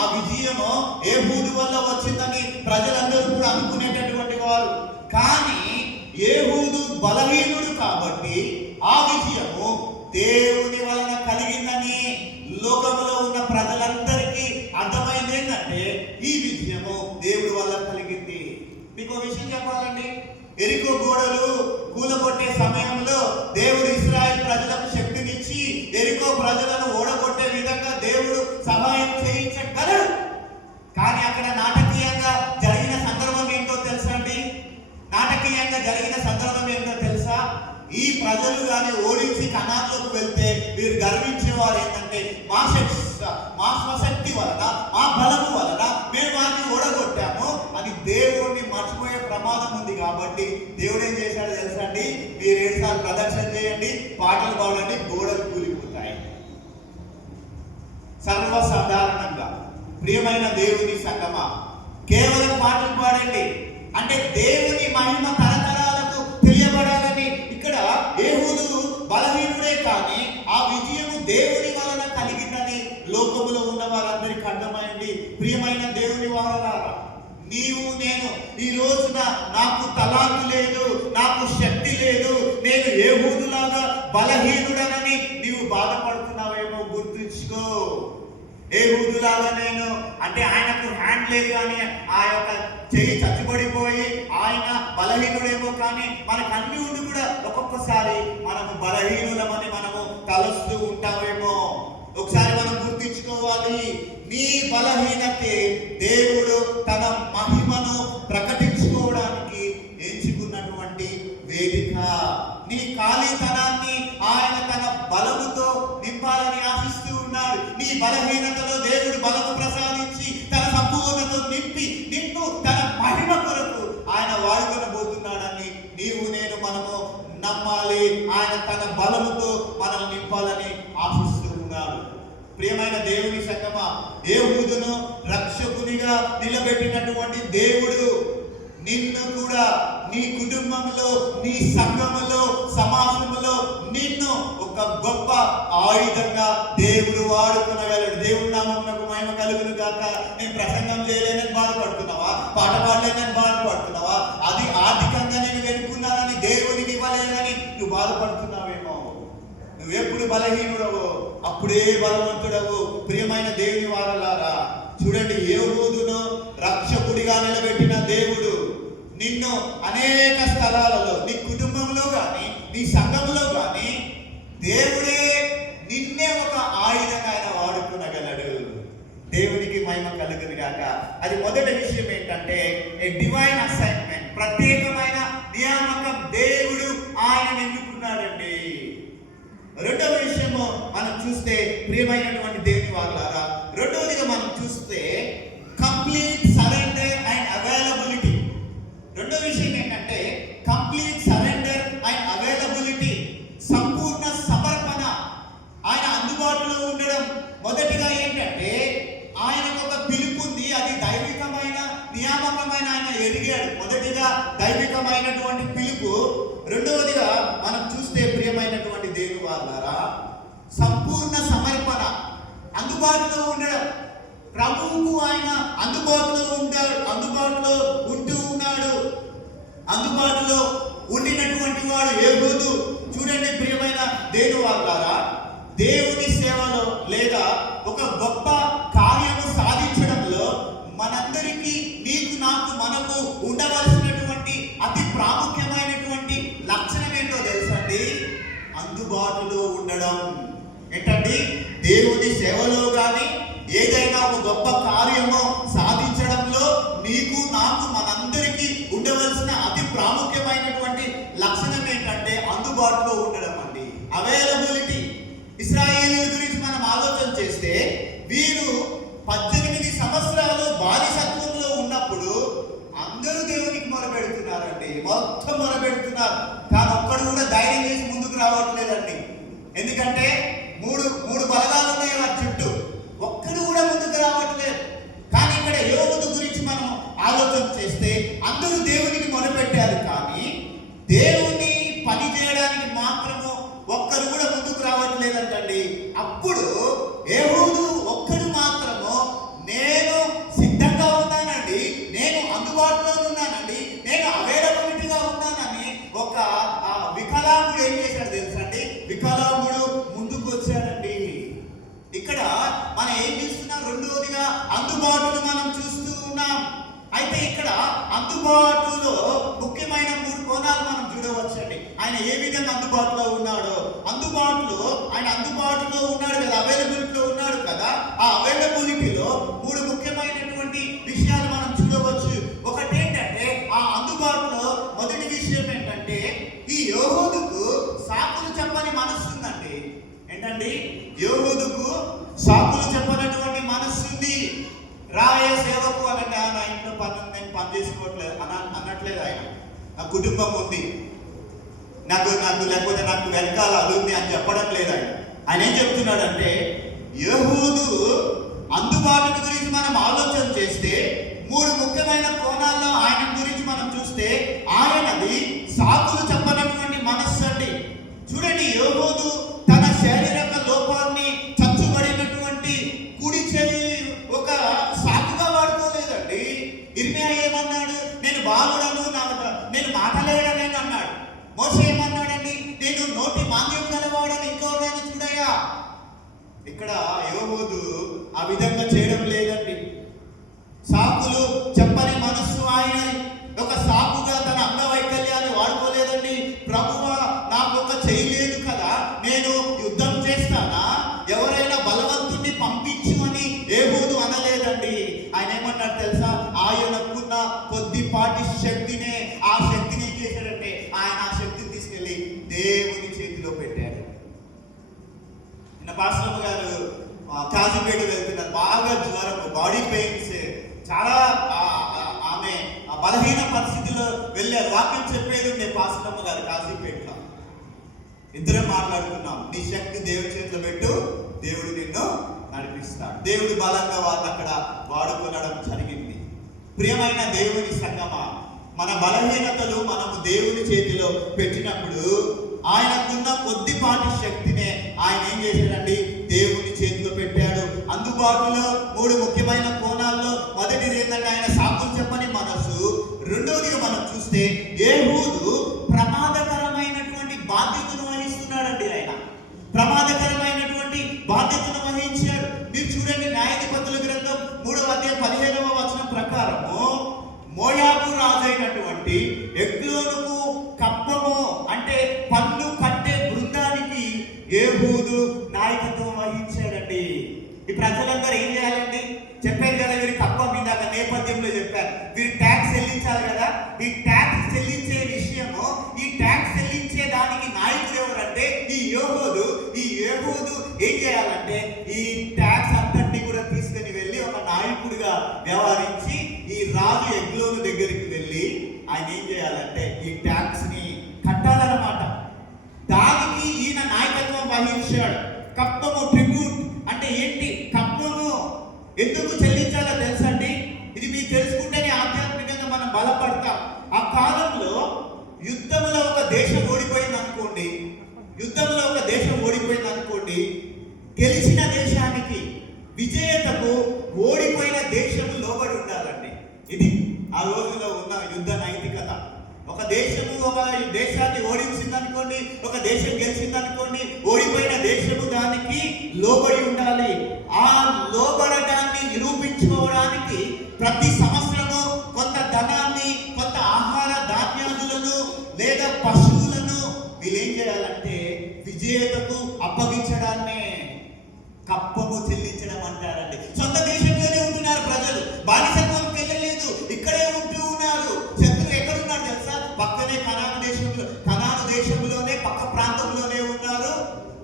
ఆ విజయము ఏహూదు వల్ల వచ్చిందని ప్రజలందరూ కూడా అనుకునేటటువంటి వారు. కానీ ఏహూదు బలహీనుడు కాబట్టి ఆ విజయము దేవుని వలన కలిగిందని లోకములో ఉన్న ప్రజలందరికీ అర్థమైంది. ఏంటంటే ఈ విజయము దేవుడి వల్ల కలిగింది. మీకు విషయం చెప్పాలండి, ఎరికో గోడలు కూలగొట్టే సమయంలో దేవుడు ఇశ్రాయేలు ప్రజలకు శక్తినిచ్చి ఎరికో ప్రజలను ఓడగొట్టే విధంగా దేవుడు సహాయం చేయించగలడు. కానీ అక్కడ నాటకీయంగా జరిగిన సందర్భం ఏంటో తెలుసా అండి? నాటకీయంగా జరిగిన సందర్భం ఏంటో తెలుసా? ఈ ప్రజలు కానీ ఓడించి కనాన్లోకి వెళ్తే వీరు గర్వించేవారు ఏంటంటే మా స్వశక్తి వలన, మా బలము వలన మేము వారిని ఓడగొట్టాము అని దేవుడిని మర్చిపోయే ప్రమాదం ఉంది. కాబట్టి దేవుడు ఏం చేశాడు తెలుసా అండి? మీరు 7 సార్లు ప్రదర్శన చేయండి, పాటలు పాడండి, గోడలు కూలిపోతాయి. సర్వసాధారణంగా ప్రియమైన దేవుని సంగమా, కేవలం పాటలు పాడండి అంటే దేవుని మహిమ తరతరాలకు తెలియబడాలని. ఇక్కడ ఏహూదు బలహీనుడే కానీ ఆ విజయము దేవుని వలన కలిగిందని లోకములో ఉన్న వారందరికీ అర్థమైంది. ప్రియమైన దేవుని వారలారా, నీవు నేను ఈ రోజున నాకు తలాంతు లేదు, నాకు శక్తి లేదు, నేను ఏహూదులాగా బలహీనుడనని నీవు బాధపడుతున్నావేమో గుర్తుంచుకో. ఏహూదులాగా నేను అంటే ఆయనకు హ్యాండ్ లేదు కానీ ఆ యొక్క చెయ్యి చచ్చుబడిపోయి ఆయన బలహీనుడేమో, కానీ మనకు అన్ని ఉండి కూడా ఒక్కొక్కసారి మనము బలహీనులమని మనము తలుస్తూ ఉంటామేమో. ఒకసారి మనం గుర్తించుకోవాలి, నీ బలహీనతే దేవుడు తన మహిమను ప్రకటించుకోవడానికి ఎంచుకున్నటువంటి వేదిక. నీ ఖాళీతనాన్ని ఆయన తన బలముతో నింపాలని ఆశిస్తూ ఉన్నాడు. నీ బలహీనతలో దేవుడు బలము ప్రసాదించి తన సంపూర్ణతో నింపి నిన్ను తన మహిమ కొరకు ఆయన వాడుకొనబోతున్నాడని నీవు నేను మనము నమ్మాలి. ఆయన తన బలముతో మనల్ని నింపాలని ఆశిస్తూ ఉన్నాడు. ప్రియమైన దేవుని సంగమా, ఏహూదును రక్షకునిగా నిలబెట్టినటువంటి దేవుడు నిన్ను కూడా నీ కుటుంబంలో, నీ సంఘములో, సమాజంలో నిన్ను ఒక గొప్ప ఆయుధంగా దేవుడు వాడుకొనగలడు. దేవుడి నామమునకు మహిమ కలుగును గాక. నేను ప్రసంగం చేయలేనని బాధపడుతున్నావా? పాట పాడలేనని బాధపడుతున్నావా? అది ఆర్థికంగా నేను వెనుకున్నానని దేవునికి ఇవ్వలేనని నువ్వు బాధపడుతున్నావేమో. నువ్వెప్పుడు బలహీనుడవో అప్పుడే బలవంతుడవు. ప్రియమైన దేవుని వారలారా, చూడండి, ఏహూదును రక్షకుడిగా నిలబెట్టిన దేవుడు నిన్ను అనేక స్థలాలలో, నీ కుటుంబంలో కానీ నీ సంఘంలో కానీ దేవుడే నిన్నే ఒక ఆయుధంగా ఆయన వాడుకొనగలడు. దేవునికి మహిమ కలుగును గాక. అది మొదటి విషయం ఏంటంటే ఏ డివైన్ అసైన్మెంట్, ప్రత్యేకమైన నియామకం దేవుడు ఆయన ఎన్నుకున్నాడండి. రెండవ విషయము మనం చూస్తే ప్రియమైనటువంటి దేవుని వారలారా, రెండవదిగా మనం చూస్తే కంప్లీట్ సరెండర్ అండ్ అవైలబిలిటీ. రెండో విషయం ఏంటంటే కంప్లీట్ సరెండర్ అండ్ అవైలబిలిటీ, సంపూర్ణ సమర్పణ, ఆయన అందుబాటులో ఉండడం. మొదటిగా ఏంటంటే ఆయనకు ఒక పిలుపు ఉంది, అది దైవికమైన నియామకమైన ఆయన ఎరిగాడు. మొదటిగా దైవికమైనటువంటి పిలుపు. రెండవదిగా మనం చూస్తే ప్రియమైనటువంటి దేవుని వారలారా, సంపూర్ణ సమర్పణ, అందుబాటులో ఉండడం. ప్రభువుకు ఆయన అందుబాటులో ఉంటూ ఉన్నాడు. అందుబాటులో ఉండినటువంటి వాడు ఏహూదు. చూడండి ప్రియమైన దేవుని వారలారా, దేవుని సేవలో లేదా ఒక గొప్ప కార్యము సాధించడంలో మనందరికీ, నీకు నాకు మనకు ఉండవలసినటువంటి అతి ప్రాముఖ్యమైనటువంటి లక్షణం ఏంటో తెలుసండి? అందుబాటులో ఉండడం. ఏంటండి? దేవుని సేవలో కానీ ఏదైనా ఒక గొప్ప కార్యమో సాధించడంలో నీకు నాకు మనందరికీ ఉండవలసిన అతి ప్రాముఖ్యమైనటువంటి లక్షణం ఏంటంటే అందుబాటులో ఉండడం అండి. అవైలబిలిటీ. ఇశ్రాయేలీయుల గురించి మనం ఆలోచన చేస్తే వీరు 18 సంవత్సరాలు బానిసత్వంలో ఉన్నప్పుడు అందరూ దేవునికి మొరపెడుతున్నారండి. మొత్తం మొరపెడుతున్నారు, కానీ ఒక్కడు కూడా ధైర్యం చేసి ముందుకు రావట్లేదండి. ఎందుకంటే మూడు బలగాలు ఉన్నాయి వారి చుట్టూ, ఒక్కడు కూడా ముందుకు రావట్లేదు. కానీ ఇక్కడ యోబు గురించి మనం ఆలోచన చేస్తే అందరూ దేవునికి మొరపెట్టారు, కానీ దేవుని పని చేయడానికి మాత్రము ఒక్కరు కూడా ముందుకు రావట్లేదంటండి. అప్పుడు యెహూదు ఒక్కడు మాత్రము నేను సిద్ధంగా ఉన్నానండి, నేను అందుబాటులో ఉన్నానండి, నేను అవైలబిలిటీగా ఉన్నానని ఒక వికలాంగుడు ఏం చేశాడు తెలుసండి? వికలాంగుడు ముందుకు వచ్చాడండి. ఇక్కడ మనం ఏం చూస్తున్నాం? రెండోదిగా అందుబాటును మనం చూస్తూ ఉన్నాం. అయితే ఇక్కడ అందుబాటులో ముఖ్యమైన 3 కోణాలు మనం చూడవచ్చండి. ఆయన ఏ విధంగా అందుబాటులో ఉన్నాడో, ఆయన అందుబాటులో ఉన్నాడు కదా, అవైలబిలిటీలో ఉన్నాడు కదా. ఆ అవైలబిలిటీలో 3 ముఖ్యమైనటువంటి విషయాలు మనం చూడవచ్చు. ఒకటి ఏంటంటే ఆ అందుబాటులో మొదటి విషయం ఏంటంటే ఈ యోహోదుకు సాకులు చెప్పని మనస్సు ఉందండి. ఏంటండి? యోహోదుకు సాకులు చెప్పనటువంటి మనస్సు ఉంది. రాయే సేవకు అనంటే నా ఇంట్లో నేను పని చేసుకోవట్లేదు అన్నట్లేదు. ఆయన నా కుటుంబం ఉంది, నాకు లేకపోతే నాకు వెనకాల అది ఉంది అని చెప్పడం లేదు. ఆయన ఏం చెప్తున్నాడంటే యెహూదు అందుబాటు గురించి మనం ఆలోచన చేస్తే 3 ముఖ్యమైన కోణాల్లో ఆయన గురించి మనం చూస్తే ఆయనది సాకులు చెప్పనటువంటి మనస్సు అండి. చూడండి, యెహూదు తన శారీరక లోపాన్ని చచ్చుబడినటువంటి కుడి చెయ్యి ఒక సాకుగా వాడుకోలేదండి. ఇర్మియా ఏమన్నాడు? నేను బాలుడను, నేను మాటలేడనని అన్నాడు. మోషే ఏమన్నాడండి? నేను నోటి మాంద్యం గలవాడని ఇంకోనైనా చూడయ్యా. ఇక్కడ యెహూదు ఆ విధంగా చేయడం లేదండి. సాకులు చెప్పని మనస్సు ఆయన ఒక సాకుగా తన అంగవైకల్యాన్ని వాడుకోలేదండి. ప్రభువా, నాకు ఒక చెయ్యి లేదు కదా, నేను యుద్ధం చేస్తానా, ఎవరైనా బలవంతుణ్ణి పంపించు అని యెహూదు అనలేదండి. ఆయన ఏమన్నాడు తెలుసా? ఆయనకున్న కొద్దిపాటి శక్తినే, ఆ శక్తిని ఏం చేశాడంటే ఆయన ఆ శక్తిని తీసుకెళ్లి దేవుని చేతిలో పెట్టాడు. నిన్న పాస్టర్ గారు కాజీపేట వెళ్తున్నారు, బాగా జ్వరం, బాడీ పెయిన్స్, చాలా ఆమె బలహీన పరిస్థితిలో వెళ్ళారు. వాక్యం చెప్పేది ఉండే పాస్టర్ గారు కాజీపేటలో. ఇద్దరం మాట్లాడుకున్నాం, నీ శక్తి దేవుడి చేతిలో పెట్టు, దేవుడు నిన్ను నడిపిస్తాడు. దేవుడు బలంగా వాళ్ళు అక్కడ వాడుకోవడం జరిగింది. ప్రియమైన దేవుని సంగమా, మన బలహీనతలు మనము దేవుని చేతిలో పెట్టినప్పుడు ఆయనకున్న కొద్దిపాటి శక్తినే ఆయన ఏం చేశాడండి? దేవుని చేతిలో పెట్టాడు. అందుబాటులో 3 ముఖ్యమైన కోణాల్లో మొదటిది ఏంటంటే ఆయన సాకులు చెప్పని మనసు. రెండవదిగా మనం చూస్తే యెహూదు ప్రమాదకరమైనటువంటి బాధ్యతను వహిస్తున్నాడండి. ఆయన ప్రమాదకరమైనటువంటి బాధ్యతను వహించాడు. మీరు చూడండి, న్యాయాధిపతుల గ్రంథం 3వ అధ్యాయం 15వ వచనం ప్రకారము మోయాబు రాజైనటువంటి ఎగ్లోనుకు కప్పము అంటే పన్ను కట్టే బృందానికి యెహూదు నాయకత్వం వహించాడండి. ఈ ప్రజలందరూ ఏం చేయాలండి? చెప్పారు కదా, వీరి కప్పం ఇందాక నేపథ్యంలో చెప్పారు, వీరు ట్యాక్స్ చెల్లించాలి కదా. ఈ ట్యాక్స్ చెల్లించే విషయము, ఈ ట్యాక్స్ చెల్లించే దానికి నాయకుడు ఎవరంటే ఈ యెహూదు. ఈ యెహూదు ఏం చేయాలంటే ఈ ట్యాక్స్ అంతటిని కూడా తీసుకుని వెళ్ళి ఒక నాయకుడిగా వ్యవహరించి ఈ రాజు ఎగ్లోను దగ్గరికి వెళ్ళి ఆయన ఏం చేయాలంటే ఈ ట్యాక్స్ ని కట్టాలన్నమాట. దానికి ఈయన నాయకత్వం వహించాడు. కప్పము, ట్రిబ్యూట్ అంటే ఏంటి? కప్పము ఎందుకు చెల్లించాలో తెలుసండి? ఇది మీకు తెలుసుకుంటేనే ఆధ్యాత్మికంగా మనం బలపడతాం. ఆ కాలంలో యుద్ధంలో ఒక దేశం ఓడిపోయింది అనుకోండి, గెలిచిన దేశానికి, విజేతకు ఓడిపోయిన దేశము లోబడి ఉండాలండి. ఇది ఆ రోజులో ఉన్న యుద్ధ నైతికత. ఒక ఒక దేశాన్ని ఓడించిందనుకోండి, ఒక దేశం గెలిచిందనుకోండి, ఓడిపోయిన దేశము దానికి లోబడి ఉండాలి. ఆ లోబడడాన్ని నిరూపించుకోవడానికి ప్రతి సంవత్సరము కొంత ధనాన్ని, కొంత ఆహార ధాన్యాదులను లేదా పశువులను వీళ్ళు ఏం చేయాలంటే విజేతకు అప్పగించడాన్నే కప్పము చెల్లించడం అంటారండి. సొంత దేశంలోనే ఉంటున్నారు ప్రజలు, బానిసత్వంకి వెళ్ళలేదు, ఇక్కడే ఉంటూ ఉన్నారు. శత్రువు ఎక్కడున్నాడు తెలుసా? పక్కనే కనాను దేశంలోనే పక్క ప్రాంతంలోనే ఉన్నారు.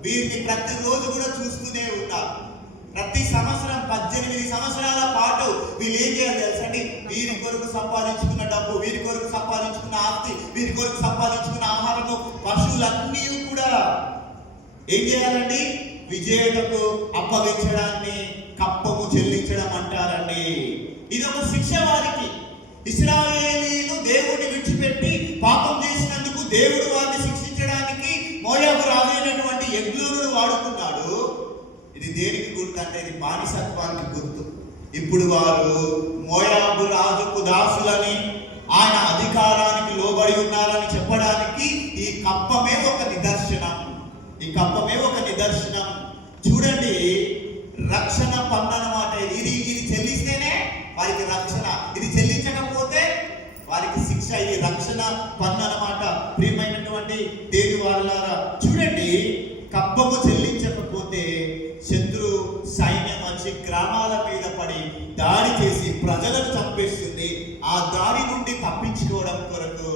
వీరిని ప్రతిరోజు కూడా చూస్తూనే ఉన్నారు. ప్రతి సంవత్సరం 18 సంవత్సరాల పాటు వీళ్ళు ఏం చేయాలి తెలుసా అండి? వీరి కొరకు సంపాదించుకున్న డబ్బు, వీరి కొరకు సంపాదించుకున్న ఆస్తి, వీరి కొరకు సంపాదించుకున్న ఆహారము, పశువులన్నీ కూడా ఏం చేయాలండి? విజేతకు అప్పగించడాన్ని కప్పము చెల్లించడం అంటారండి. ఇది ఒక శిక్ష వారికి. ఇశ్రాయేలీయులు దేవుడిని విడిచిపెట్టి పాపం చేసినందుకు దేవుడు వారిని శిక్షించడానికి మోయాబు రాజైనటువంటి ఎగ్లోను వాడుకున్నాడు. ఇది దేనికి గుర్తు అంటే ఇది బానిసత్వానికి గుర్తు. ఇప్పుడు వారు మోయాబు రాజుకు దాసులని, ఆయన అధికారానికి లోబడి ఉన్నారని చెప్పడానికి ఈ కప్పమే ఒక నిదర్శనం. ఈ కప్పమే ఒక నిదర్శనం. చూడండి, రక్షణ పన్ను అన్నమాట. ఇది చెల్లిస్తేనే వారికి రక్షణ, ఇది చెల్లించకపోతే వారికి శిక్ష. ఇది రక్షణ పన్ను అన్నమాట. ప్రియమైనటువంటి దేవుని వారలారా, చూడండి, కప్పము చెల్లించకపోతే శత్రు సైన్యం వచ్చి గ్రామాల మీద పడి దాడి చేసి ప్రజలను చంపేస్తుంది. ఆ దాడి నుండి తప్పించుకోవడం కొరకు,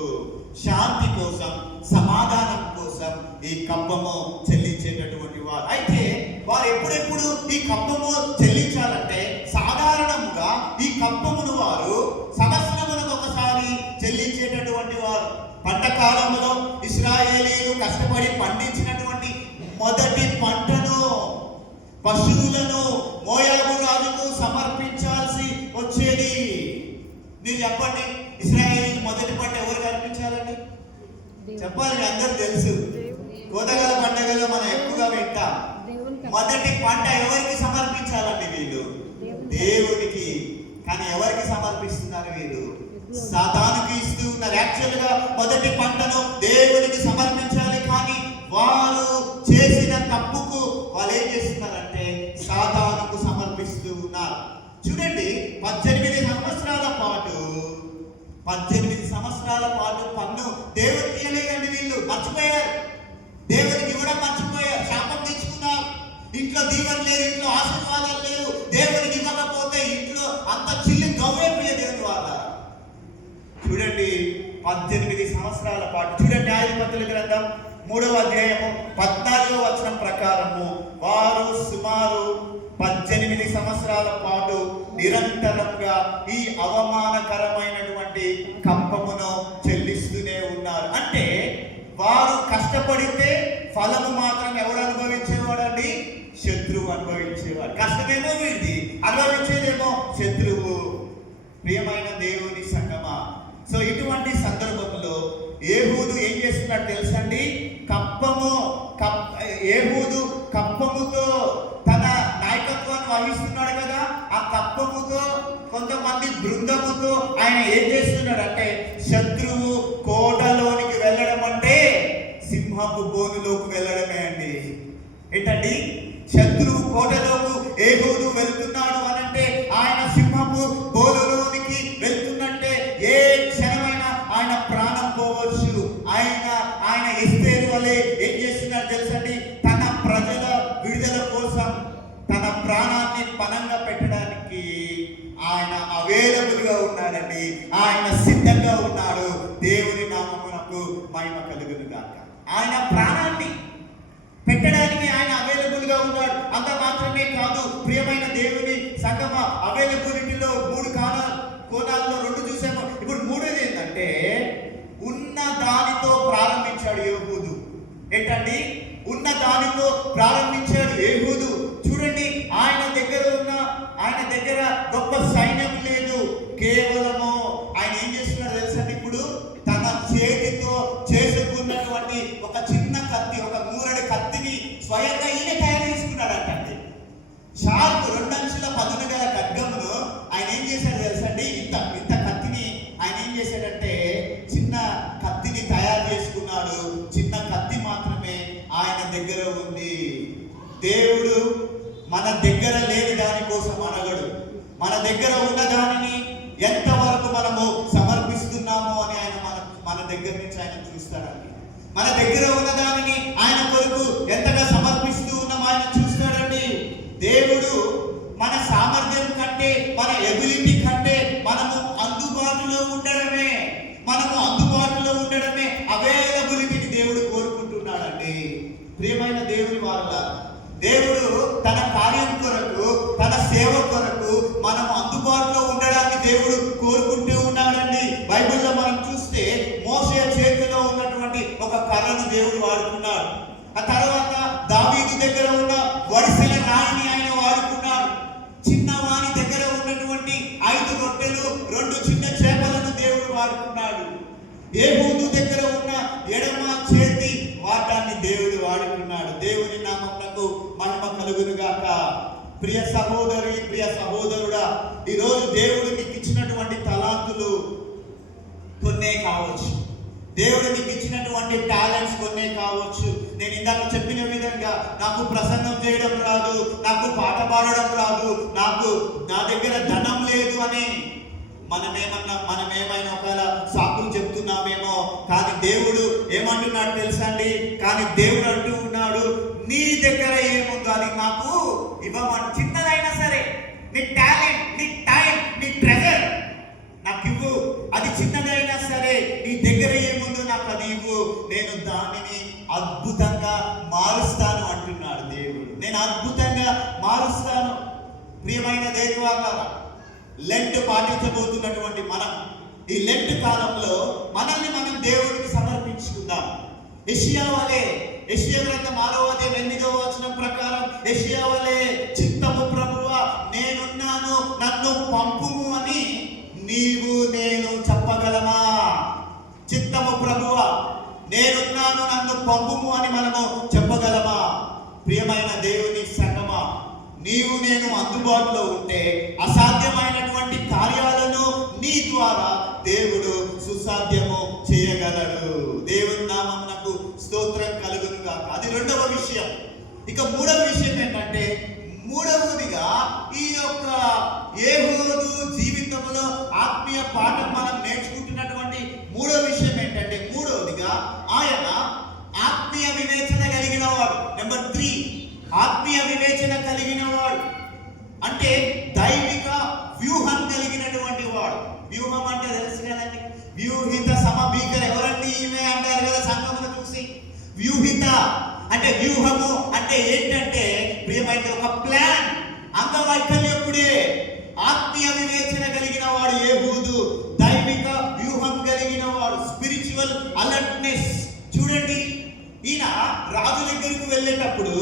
శాంతి కోసం, సమాధానం కోసం ఈ కప్పము చెల్లించేటటువంటి వారు. అయితే వారు ఎప్పుడెప్పుడు ఈ కప్పము చెల్లించాలంటే సాధారణంగా ఈ కప్పమును వారు సంవత్సరమునకు ఒకసారి చెల్లించేటటువంటి వారు. పంట కాలంలో ఇశ్రాయేలీయులు కష్టపడి పండించినటువంటి మొదటి పంటను, పశువులను మోయాబు రాజుకు సమర్పించాల్సి వచ్చేది. మీరు చెప్పండి, ఇశ్రాయేలీయులు మొదటి పంట ఎవరికి అర్పించాలండి? చెప్పాలి, అందరూ తెలుసు. కోతగల పండుగలో మనం ఎక్కువగా వింటాం. మొదటి పంట ఎవరికి సమర్పించాలండి? వీళ్ళు దేవునికి. కానీ ఎవరికి సమర్పిస్తున్నారు? వీళ్ళు సాతానుకి ఇస్తూ ఉన్నారు. యాక్చువల్ గా మొదటి పంటను దేవునికి సమర్పించాలి, కానీ వారు చేసిన తప్పుకు వాళ్ళు ఏం చేస్తున్నారంటే సాతానుకు సమర్పిస్తూ ఉన్నారు. చూడండి, 18 సంవత్సరాల పాటు పన్ను దేవునికి ఇవ్వలేదండి. వీళ్ళు మర్చిపోయారు, దేవునికి ఇవ్వడం మర్చిపోయారు, శాపం తెచ్చుకున్నారు. ఇంట్లో దీవెన లేదు, ఇంట్లో ఆశీర్వాదాలు లేవు. దేవునికి ఇవ్వకపోతే ఇంట్లో అంత చిల్లి గవ్వే దేవుని వాళ్ళ. చూడండి, 18 సంవత్సరాల పాటు. చూడండి, న్యాయాధిపతుల గ్రంథం 3వ అధ్యాయము 14వ వచనం ప్రకారము వారు సుమారు 18 సంవత్సరాల పాటు నిరంతరంగా ఈ అవమానకరమైనటువంటి కప్పమును చెల్లిస్తూనే ఉన్నారు. అంటే వారు కష్టపడితే ఫలము మాత్రం ఎవరు అనుభవించేవాడండి? శత్రువు అనుభవించేవాడు. కష్టమేమో వీడిది, అనుభవించేదేమో శత్రువు. ప్రియమైన దేవుని సంగమా, సో ఇటువంటి సందర్భంలో ఏహూదు ఏం చేస్తున్నాడు తెలుసండి? ఏహూదు కప్పముతో తన నాయకత్వాన్ని వహిస్తున్నాడు కదా. ఆ కప్పముతో కొంతమంది బృందముతో ఆయన ఏం చేస్తున్నాడు అంటే శత్రువు కోటలోనికి వెళ్ళడం అంటే సింహపు బోనులోకి వెళ్ళడమే అండి. ఏంటండి? శత్రువు కోటలోకి ఏహూదు వెళ్తున్నాడు అనంటే ఆయన సింహపు బోనులోనికి వెళ్తున్నట్టే ఏ క్షణమైనా ఆయన ప్రాణం పోవచ్చు. ఆయన ఎస్తేరు వలె ఏం చేస్తున్నాడు తెలుసండి? తన ప్రజల విడుదల కోసం తన ప్రాణాన్ని పణంగా పెట్టడానికి ఆయన అవైలబుల్ గా ఉన్నాడండి. ఆయన సిద్ధంగా ఉన్నాడు. దేవుని నామమునకు మహిమ కలుగును గాక. ఆయన ప్రాణాన్ని పెట్టడానికి ఆయన అవైలబుల్ గా ఉన్నాడు. అంత మాత్రమే కాదు, ప్రియమైన దేవుని సంగమ, అవైలబిలిటీలో 3 కోణాల్లో 2 చూసాము. ఇప్పుడు 3ది ఏంటంటే ఉన్న దానితో ప్రారంభించాడు ఏహూదు. ఏంటండి? ఉన్న దానితో ప్రారంభించాడు ఏహూదు. చూడండి, ఆయన దగ్గర గొప్ప సైన్యం లేదు. కేవలము ఆయన ఏం చేస్తున్నాడు తెలుసండి? ఇప్పుడు తన చేతితో చేసుకున్నటువంటి ఒక చిన్న కత్తి, ఒక మూరడి కత్తిని స్వయంగా ఈయన తయారు చేసుకున్నాడు అండి. షార్ప్ 2 అంచుల పదును గల ఖడ్గమును ఆయన ఏం చేశాడు తెలుసండి? ఇంత కత్తిని ఆయన ఏం చేశాడంటే చిన్న కత్తి దేవుడు మన దగ్గర లేని దానికోసం అడగడు. మన దగ్గర ఉన్న దానిని ఎంతవరకు మనము సమర్పిస్తున్నాము అని ఆయన మన దగ్గర నుంచి ఆయన చూస్తాడండి. మన దగ్గర ఉన్న దానిని ఆయన కొరకు ఎంతగా సమర్పిస్తూ ఉన్నాం ఆయన చూస్తాడండి. దేవుడు మన సామర్థ్యం కంటే, మన ఎబిలిటీ కంటే మనము అందుబాటులో ఉండడమే అవైలబిలిటీని దేవుడు కోరుకుంటున్నాడండి. ప్రియమైన దేవుని వారలారా, దేవుడు తన కార్యం కొరకు, తన సేవ కొరకు మనం అందుబాటులో ఉండడాన్ని దేవుడు కోరుకుంటూ ఉన్నాడండి. బైబిల్లో మనం చూస్తే మోషే చేతిలో ఉన్నటువంటి ఒక కర్రను దేవుడు వాడుకున్నాడు. ఆ తర్వాత దావీదు దగ్గర ఉన్న వడిసెల రాయిని ఆయన వాడుకున్నాడు. చిన్నవాని దగ్గర ఉన్నటువంటి 5 రొట్టెలు 2 చిన్న చేపలను దేవుడు వాడుకున్నాడు. ఏహూదు దగ్గర ఉన్న ఎడమ చేతి వాటాన్ని దేవుడు వాడుకున్నాడు. దేవుని నామమునకు మహిమ కలుగును గాక. ప్రియ సహోదరి, ప్రియ సహోదరుడా, ఈరోజు దేవుడు నీకు ఇచ్చినటువంటి తలాంతులు కొన్నే కావచ్చు. దేవుడు నీకు ఇచ్చినటువంటి టాలెంట్స్ కొన్నే కావచ్చు. నేను ఇందాక చెప్పిన విధంగా నాకు ప్రసంగం చేయడం రాదు, నాకు పాట పాడడం రాదు, నా దగ్గర ధనం లేదు అని మనమేమైనా ఒకవేళ సాకులు చెప్తున్నామేమో. కానీ దేవుడు ఏమంటున్నాడు తెలుసా అండి? కానీ దేవుడు అంటూ ఉన్నాడు, నీ దగ్గర ఏముందో అది నాకు ఇవ్వమని. చిన్నదైనా సరే, నీ టాలెంట్, నీ టైం, నీ ట్రెజర్ నాకు ఇవ్వు. అది చిన్నదైనా సరే, నీ దగ్గర ఏముందో నాకు అది ఇవ్వు. నేను దానిని అద్భుతంగా మారుస్తాను అంటున్నాడు దేవుడు. నేను అద్భుతంగా మారుస్తాను. ప్రియమైన దేవుని వారలారా, లెంట్ పాటించబోతున్నటువంటి మనం ఈ లెంట్ కాలంలో మనల్ని మనం దేవుడికి సమర్పించుకుందాం. యెషయా గ్రంథం 6వ అధ్యాయం 8వ వచనం ప్రకారం యెషయా వలె చిత్తము ప్రభువా నేనున్నాను నన్ను పంపుము అని నీవు నేను చెప్పగలమా? చిత్తము ప్రభువా నేనున్నాను నన్ను పంపుము అని మనము చెప్పగలమా? ప్రియమైన దేవుని సంగమా, నీవు నేను అందుబాటులో ఉంటే అసాధ్యమైనటువంటి కార్యాలను నీ ద్వారా దేవుడు సుసాధ్యము చేయగలడు. దేవుని నామమునకు స్తోత్రం కలుగును గాక. అది 2వ విషయం. ఇక 3వ విషయం ఏంటంటే, మూడవదిగా ఈ యొక్క ఏహూదు జీవితంలో ఆత్మీయ పాఠం మనం నేర్చుకుంటున్నటువంటి 3వ విషయం ఏంటంటే, మూడవదిగా ఆయన ఆత్మీయ వివేచన కలిగిన వాడు. నెంబర్ 3, ఆత్మీయ వివేచన కలిగిన వాడు అంటే దైవిక వ్యూహం కలిగినటువంటి వాడు. వ్యూహం అంటే తెలుసు కదండి, వ్యూహిత సమభీకర. ఎవరండి ఈమె అంటారు కదా సంఘమును చూసి. వ్యూహిత అంటే వ్యూహము అంటే ఏంటంటే ప్రియమైన ఒక ప్లాన్, అంగవైకల్యపుడే. ఆత్మీయ వివేచన కలిగిన వాడు ఏహూదు, దైవిక వ్యూహం కలిగిన వాడు, స్పిరిచువల్ అలర్ట్నెస్. చూడండి, ఈయన రాజు దగ్గరికి వెళ్ళేటప్పుడు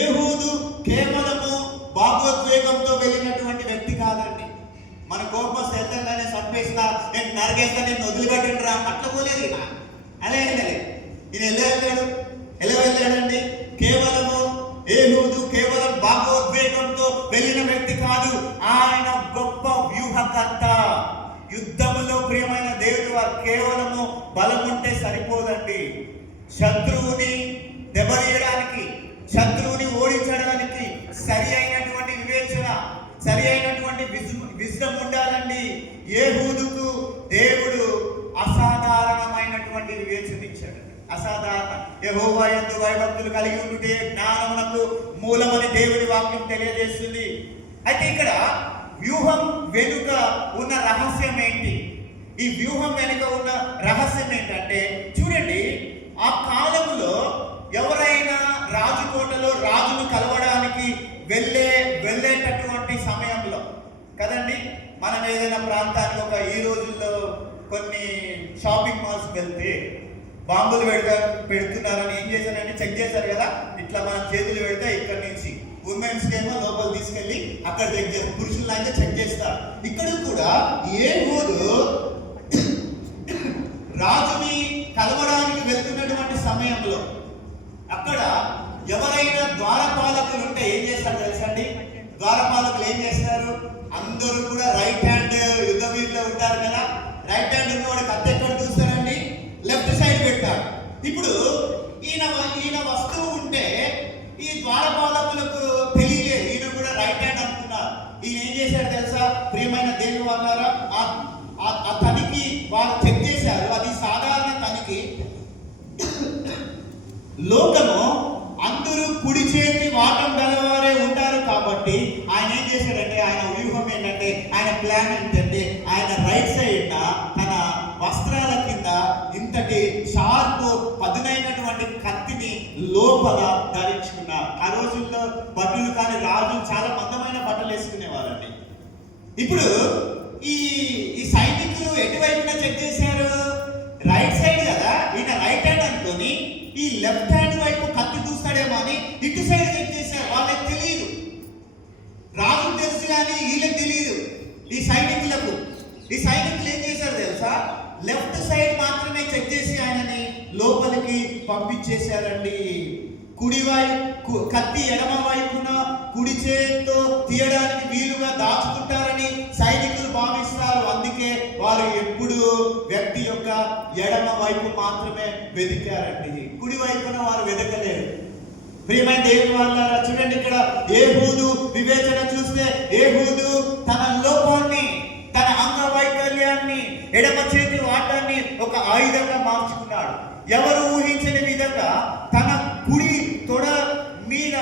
ఏహూదు కేవలము భాగోద్వేగంతో వెళ్ళినటువంటి వ్యక్తి కాదండి. మన కోపం వెళ్తానే చంపేస్తా, నేను నరిగేస్తా, నేను వదిలిపెట్టండి రా అట్లా పోలేదు. ఈయన ఎలా వెళ్ళాడండి? కేవలం భాగోద్వేగంతో వెళ్ళిన వ్యక్తి కాదు. ఆయన గొప్ప వ్యూహకర్త. యుద్ధములో ప్రియమైన దేవుడు వారు కేవలము బలం ఉంటే సరిపోదండి. శత్రువుని దెబ్బతీయడానికి, శత్రువుని ఓడించడానికి సరి అయినటువంటి వివేచన, సరి అయినటువంటి విజ్డమ్ ఉండాలండి. ఏహూదుకు దేవుడు అసాధారణమైనటువంటి వివేచన ఇచ్చాడు. అసాధారణ. యెహోవా యందు భయభక్తులు కలిగి ఉంటే జ్ఞానమునకు మూలమని దేవుని వాక్యం తెలియజేస్తుంది. అయితే ఇక్కడ వ్యూహం వెనుక ఉన్న రహస్యం ఏంటి? ఈ వ్యూహం వెనుక ఉన్న రహస్యం ఏంటంటే, చూడండి, ఆ కాలంలో ఎవరైనా రాజకోటలో రాజును కలవడానికి వెళ్ళేటటువంటి సమయంలో కదండి, మనం ఏదైనా ప్రాంతానికి ఈ రోజుల్లో కొన్ని షాపింగ్ మాల్స్ వెళ్తే బాంబులు పెడుతున్నారని ఏం చేశారంటే చెక్ చేశారు కదా. ఇట్లా మనం చేతులు పెడితే ఇక్కడి నుంచి ఉమెన్స్ ఏమో లోపల తీసుకెళ్ళి అక్కడ చెక్ చేస్తారు, పురుషులను అయితే చెక్ చేస్తారు. ఇక్కడ కూడా ఏహూదు రాజుని కలవడానికి వెళ్తున్నటువంటి సమయంలో అక్కడ ఎవరైనా ద్వారపాలకులు ఉంటే ఏం చేస్తారు తెలుసండి? ద్వారపాలకులు ఏం చేస్తారు? అందరూ కూడా రైట్ హ్యాండ్ యుద్ధ వీరులో ఉంటారు కదా. రైట్ హ్యాండ్ ఉన్నవాడు కత్తి ఎక్కడ చూస్తారండి? లెఫ్ట్ సైడ్ పెట్టాడు. ఇప్పుడు ఈయన వస్తువు ఉంటే ఈ ద్వారపాలకులు ప్లాన్ ఏంటంటే ఆయన రైట్ సైడ్ తన వస్త్రాల కింద ఇంతటి షార్ప్ పదునైనటువంటి కత్తిని లోపల ధరించుకున్నారు. ఆ రోజుల్లో బట్టలు కానీ రాజులు చాలా మందమైన బట్టలు వేసుకునేవారండి. ఇప్పుడు ఈ ఈ సైనికులు ఎటువైపున చెక్ చేశారు? రైట్ సైడ్ కదా, ఈయన రైట్ హ్యాండ్ అనుకొని ఈ లెఫ్ట్ హ్యాండ్ వైపు కత్తి దూస్తాడేమో అని ఇటు సైడ్ చెక్ చేశారు. వాళ్ళకి తెలియదు, రాజుకు తెలుసు కానీ వీళ్ళకి తెలియదు. ఈ సైనికులు ఏం చేశారు తెలుసా? లెఫ్ట్ సైడ్ మాత్రమే చెక్ చేసి ఆయనని లోపలికి పంపించేశారండి. కత్తి ఎడమ వైపున కుడి చేతితో తీయడానికి వీలుగా దాచుకుంటారని సైనికులు భావిస్తారు. అందుకే వారు ఎప్పుడు వ్యక్తి యొక్క ఎడమ వైపు మాత్రమే వెతికారండి, కుడి వైపున వారు వెతకలేరు. ప్రియమైన దేవుని వాళ్ళారా, చూడండి ఇక్కడ ఏహూదు వివేచన చూస్తే ఏహూదు తన లోపాన్ని, తన అంగవైకల్యాన్ని, ఎడమ చేతి వాటాన్ని ఒక ఆయుధంగా మార్చుకున్నాడు. ఎవరు ఊహించని విధంగా తన కుడి తొడ మీద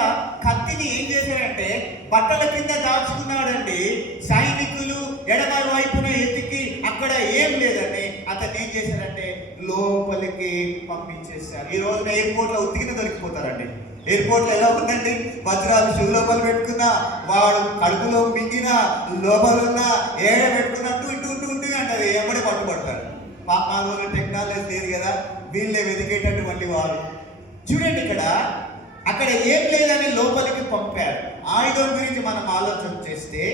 కత్తిని ఏం చేశాడంటే బట్టల కింద దాచుకున్నాడండి. సైనికులు ఎడమ వైపున ఎతికి అక్కడ ఏం లేదండి, అతను ఏం చేశాడంటే లోపలికి పంపించేశారు. ఈ రోజున ఎయిర్పోర్ట్ లో ఉత్తికిన దొరికిపోతారండి. ఎయిర్పోర్ట్ లో ఎలా ఉందండి, వజ్రాలు షూ లోపల పెట్టుకున్నా, వాడు కడుపులో మింగిన లోపలున్న ఏడ పెట్టుకున్నట్టు ఇటు అంటది, ఎమ్మడే పట్టుబడతారు. పాప టెక్నాలజీ లేదు కదా, వీళ్ళే వెతికేటటువంటి వారు. చూడండి ఇక్కడ అక్కడ ఏం లేదని లోపలికి పంపారు. ఆయుధం గురించి మనం ఆలోచన చేస్తే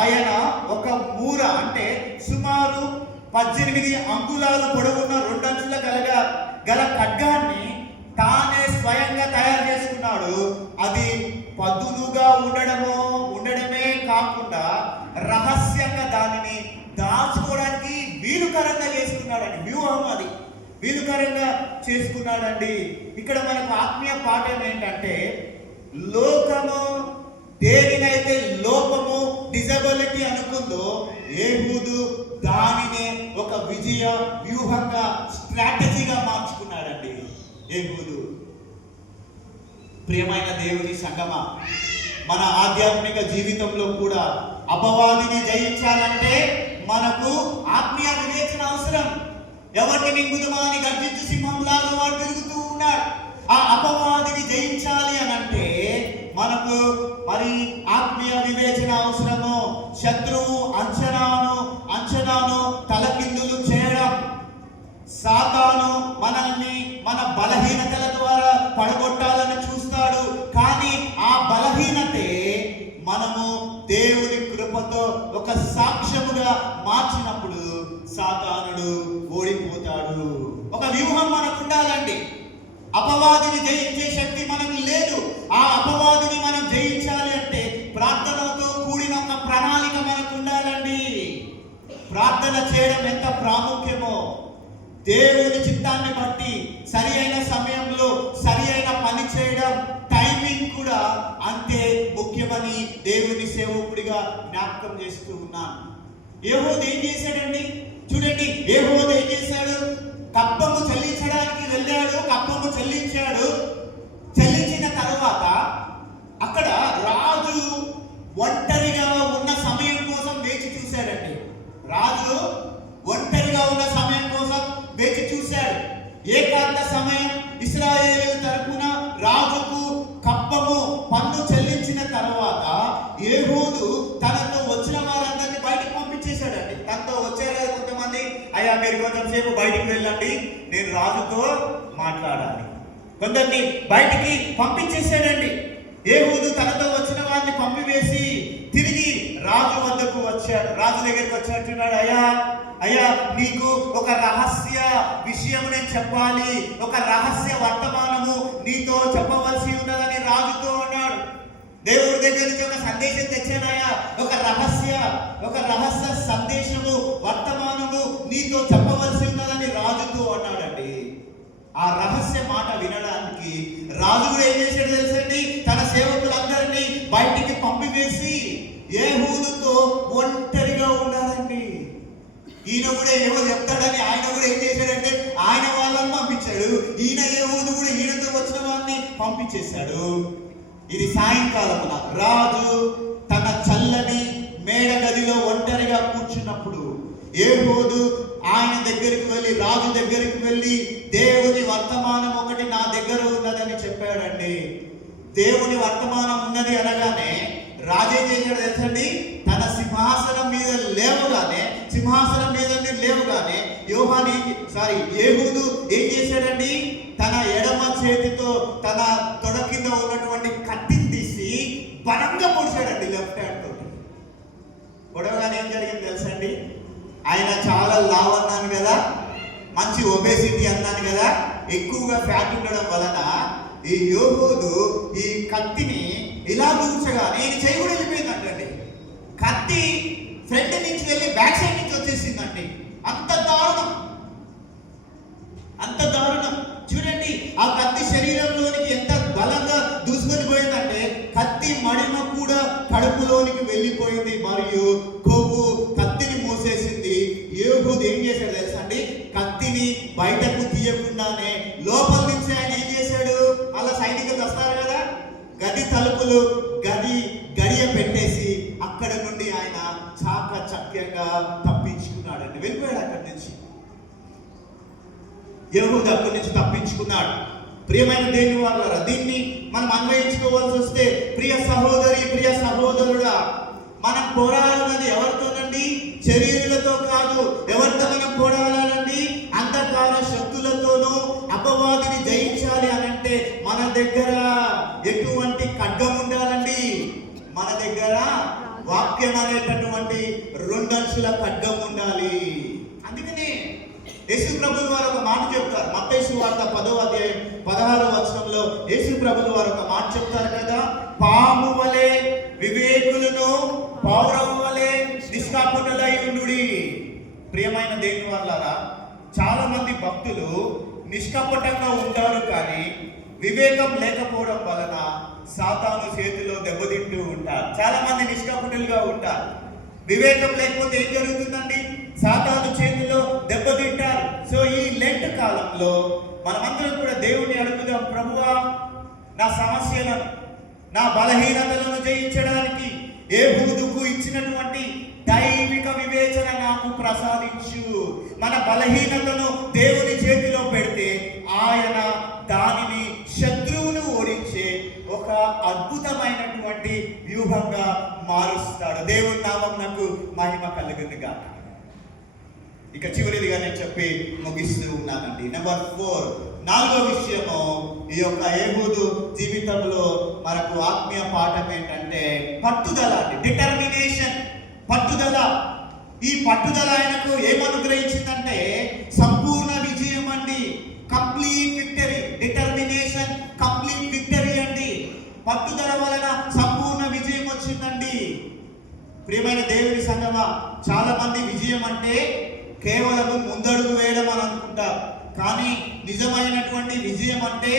ఆయన ఒక మూర అంటే సుమారు 18 అంగుళాలు పొడవున్న 2 అంచుల గల ఖడ్గాన్ని తానే స్వయంగా తయారు చేసుకున్నాడు. అది పదునుగా ఉండడమే కాకుండా రహస్యంగా దానిని దాచుకోవడానికి వీలుకరంగా చేసుకున్నాడండి. వ్యూహం అది వీలుకరంగా చేసుకున్నాడండి. ఇక్కడ మనకు ఆత్మీయ పాఠం ఏంటంటే, లోకము దేనినైతే లోపము డిజబిలిటీ అనుకుందో ఏహూదు దానినే ఒక విజయ వ్యూహంగా స్ట్రాటజీగా మార్చుకున్నాడండి ఏహూదు. ప్రియమైన దేవుని సంగమా, మన ఆధ్యాత్మిక జీవితంలో కూడా అపవాదిని జయించాలంటే మనకు ఆత్మీయ వివేచన అవసరం. ఎవరిని మింగుదమా అని గర్జించు సింహంలాగా వాడు తిరుగుతూ ఉన్నాడు. ఆ అపవాదిని జయించాలి అని అంటే మనకు మరి ఆత్మీయ వివేచన అవసరము. శత్రువు అంచనాను తలకిందులు చేయడం, సాతాను మనల్ని మన బలహీనతల ద్వారా పడగొట్టాలని చూస్తాడు. కానీ ఆ బలహీనతే మనము దేవుని కృపతో ఒక సాక్ష్యముగా మార్చినప్పుడు సాతానుడు ఓడిపోతాడు. ఒక వ్యూహం మనకు ఉండాలండి. అపవాదిని జయించే శక్తి మనకు లేదు. ఆ అపవాదిని మనం జయించాలి అంటే ప్రార్థనతో కూడిన ఒక ప్రణాళిక మనకు ఉండాలండి. ప్రార్థన చేయడం ఎంత ప్రాముఖ్యమో, దేవుని చిత్తాన్ని బట్టి సరి అయిన సమయంలో సరి అయిన పని చేయడం, టైమింగ్ కూడా అంతే ముఖ్యమని దేవుని సేవకుడిగా జ్ఞాపకం చేస్తూ ఉన్నాను. యెహోవా ఏం చేశాడండి? చూడండి, యెహోవా ఏం చేశాడు? కప్పము చెల్లించడానికి వెళ్ళాడు, కప్పము చెల్లించాడు. చెల్లించిన తర్వాత అక్కడ రాజు ఒంటరిగా ఉన్న సమయం కోసం వేచి చూశాడండి. రాజు ఒంటరిగా ఉన్న సమయం కోసం వేచి చూశాడు. ఏకాంత సమయం. ఇశ్రాయేలు తరపున రాజుకు కప్పము పన్ను చెల్లించిన తర్వాత ఏహూదు తనతో వచ్చిన వారందరినీ బయటకు పంపించేశాడండి. తనతో వచ్చారు కొంతమంది, అయ్యా మీరు కొంచెం సేపు బయటికి వెళ్ళండి, నేను రాజుతో మాట్లాడాలి. కొందరిని బయటికి పంపించేశాడండి. ఏహూదు తనతో వచ్చిన వారిని పంపివేసి తిరిగి రాజు వద్దకు వచ్చాడు. రాజు దగ్గరికి వచ్చాడు. అయ్యా నీకు ఒక రహస్య విషయము నేను చెప్పాలి, ఒక రహస్య వర్తమానము నీతో చెప్పవలసి ఉన్నదని రాజుతో అన్నాడు. దేవుడి దగ్గర నుంచి ఒక సందేశం తెచ్చానయ్యా, ఒక రహస్య సందేశము వర్తమానము నీతో చెప్పవలసి ఉన్నదని రాజుతో అన్నాడండి. ఆ రహస్య మాట వినడానికి రాజు కూడా ఏం చేశాడు తెలుసండి? తన సేవకులందరినీ బయటికి పంపివేసి ఏహూదుతో ఒంటరిగా ఉన్నాడండి. ఈయన కూడా ఏవో చెప్తాడని ఆయన కూడా ఏం చేశాడంటే ఆయన వాళ్ళని పంపించాడు. ఈయన ఏహూదు కూడా ఈయనతో వచ్చిన వారిని పంపించేశాడు. ఇది సాయంకాలమున రాజు తన చల్లని మేడ గదిలో ఒంటరిగా కూర్చున్నప్పుడు ఏహూదు ఆయన దగ్గరికి వెళ్ళి, రాజు దగ్గరికి వెళ్ళి, దేవుని వర్తమానం ఒకటి నా దగ్గర ఉన్నదని చెప్పాడండి. దేవుని వర్తమానం ఉన్నది అనగానే రాజు ఏం చేశాడు తెలుసండి? తన సింహాసనం మీద లేవగానే ఏహూదు ఏం చేశాడండి? తన ఎడమ చేతితో తన తొడ కింద ఉన్నటువంటి కత్తిని తీసి బలంగా పొడిచాడండి లెఫ్ట్ హ్యాండ్ తోటి. పొడవగానే ఏం జరిగింది తెలుసండి? ఆయన చాలా లావ్ అన్నాను కదా, మంచి ఒబేసిటీ అన్నాను కదా, ఎక్కువగా ఫ్యాట్ ఉండడం వలన ఈ ఏహూదు ఈ కత్తిని ఇలా దూచగా నేను చేయి కూడా వెళ్ళిపోయిందంటండి. కత్తి ఫ్రంట్ నుంచి వెళ్ళి బ్యాక్ సైడ్ నుంచి వచ్చేసిందండి. అంత దారుణం చూడండి. ఆ కత్తి శరీరంలోనికి ఎంత బలంగా దూసుకొని పోయిందంటే కత్తి మడిమ కూడా కడుపులోనికి వెళ్ళిపోయింది మరియు కొవ్వు కత్తిని మూసేసింది. ఏహూదు ఏం చేశాడు తెలుసా అండి? కత్తిని బయటకు తీయకుండానే లోపల నుంచి ఆయన ఏం చేశాడు? అలా సైనికులు వస్తారు కదా, గది తలుపులు గడియ పెట్టేసి అక్కడ నుండి ఆయన చాకచక్యంగా తప్పించుకున్నాడండి. వెళ్ళిపోయాడు అక్కడి నుంచి. ఏహూదు అక్కడి నుంచి తప్పించుకున్నాడు. ప్రియమైన దేవుని వాళ్ళారా, దీన్ని మనం అన్వయించుకోవాల్సి వస్తే, ప్రియ సహోదరి, ప్రియ సహోదరుడా, మనం పోరాడున్నది ఎవరితోనండి? శరీరులతో కాదు. ఎవరితో మనం పోరాడాలండి? అంధకార శక్తులతోనూ. అపవాదిని జయించాలి అనంటే మన దగ్గర ఎటువంటి ఖడ్గం ఉండాలండి? మన దగ్గర వాక్యం అనేటటువంటి 2 అంచుల ఖడ్గం ఉండాలి. అందుకనే యేసు ప్రభువు వారు ఒక మాట చెప్తారు. మత్తయి సువార్త 10వ అధ్యాయం 16వ వచనంలో యేసు ప్రభువు వారు ఒక మాట చెప్తారు కదా, పాము వలె వివేకులను, పౌరము వలె నిష్కాపటులై ఉండుడి. ప్రియమైన దేవుని వాళ్ళారా, చాలా మంది భక్తులు నిష్కపటంగా ఉంటారు, కానీ వివేకం లేకపోవడం వలన సాతాను చేతిలో దెబ్బతింటూ ఉంటారు. చాలా మంది నిష్కపటులుగా ఉంటారు. వివేకం లేకపోతే ఏం జరుగుతుందండి? సాతాను చేతిలో దెబ్బతింటారు. సో ఈ లెంట్ కాలంలో మనమందరం కూడా దేవుణ్ణి అడుగుదాం, ప్రభువా, నా సమస్యలను, నా బలహీనతలను జయించడానికి ఏహూదుకు ఇచ్చినటువంటి దైవిక వివేచన నాకు ప్రసాదించు. మన బలహీనతను దేవుని చేతిలో పెడితే ఆయన దానిని శత్రువును ఓడించే ఒక అద్భుతమైనటువంటి వ్యూహంగా మారుస్తాడు. దేవుని నామమునకు మహిమ కలుగునుగా. ఇక చివరిదిగా నేను చెప్పి ముగిస్తూ ఉన్నానండి. నెంబర్ 4, 4వ విషయము, ఈ యొక్క ఏహూదు జీవితంలో మనకు ఆత్మీయ పాఠం ఏంటంటే పట్టుదల అండి. డిటర్మినేషన్, పట్టుదల. ఈ పట్టుదల ఆయనకు ఏమనుగ్రహించిందంటే సంపూర్ణ విజయం అండి. Complete victory. Determination, complete victory అండి. పట్టుదల వలన సంపూర్ణ విజయం వచ్చిందండి. ప్రియమైన దేవుని సంగమా, చాలా మంది విజయం అంటే కేవలం ముందడుగు వేయడం అని అనుకుంటారు. కానీ నిజమైనటువంటి విజయం అంటే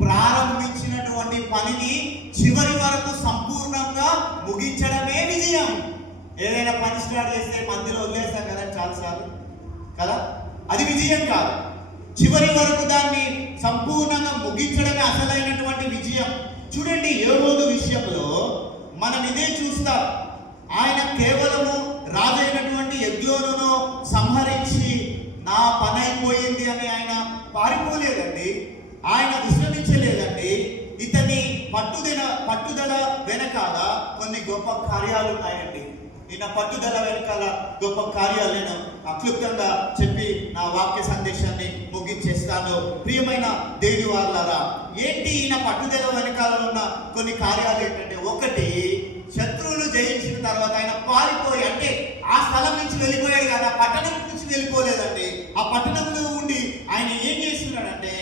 ప్రారంభించినటువంటి పనిని చివరి వరకు సంపూర్ణంగా ముగించడమే విజయం. ఏదైనా పని స్టార్ట్ చేస్తే మధ్యలో వదిలేస్తాం కదా చాలాసార్లు కదా, అది విజయం కాదు. చివరి వరకు దాన్ని సంపూర్ణంగా ముగించడమే అసలైనటువంటి విజయం. చూడండి, ఏహూదు విషయంలో మనం ఇదే చూస్తాం. ఆయన కేవలము రాజైనటువంటి ఎగ్లోనును సంహరించి నా పని అయిపోయింది అని ఆయన పారిపోలేదండి. ఆయన విశ్రమించలేదండి. ఇతని పట్టుదల వెనకాల కొన్ని గొప్ప కార్యాలు ఉన్నాయండి. ఈయన పట్టుదల వెనకాల గొప్ప కార్యాలు నేను అక్లుప్తంగా చెప్పి నా వాక్య సందేశాన్ని ముగించేస్తాను. ప్రియమైన దేవుని వాళ్ళారా, ఏంటి ఈయన పట్టుదల వెనకాల ఉన్న కొన్ని కార్యాలు ఏంటంటే, ఒకటి, శత్రువులు జయించిన తర్వాత ఆయన పారిపోయి, అంటే ఆ స్థలం నుంచి వెళ్ళిపోయాడు కదా, పట్టణం నుంచి వెళ్ళిపోలేదండి. ఆ పట్టణంలో ఉండి ఆయన ఏం చేస్తున్నాడంటే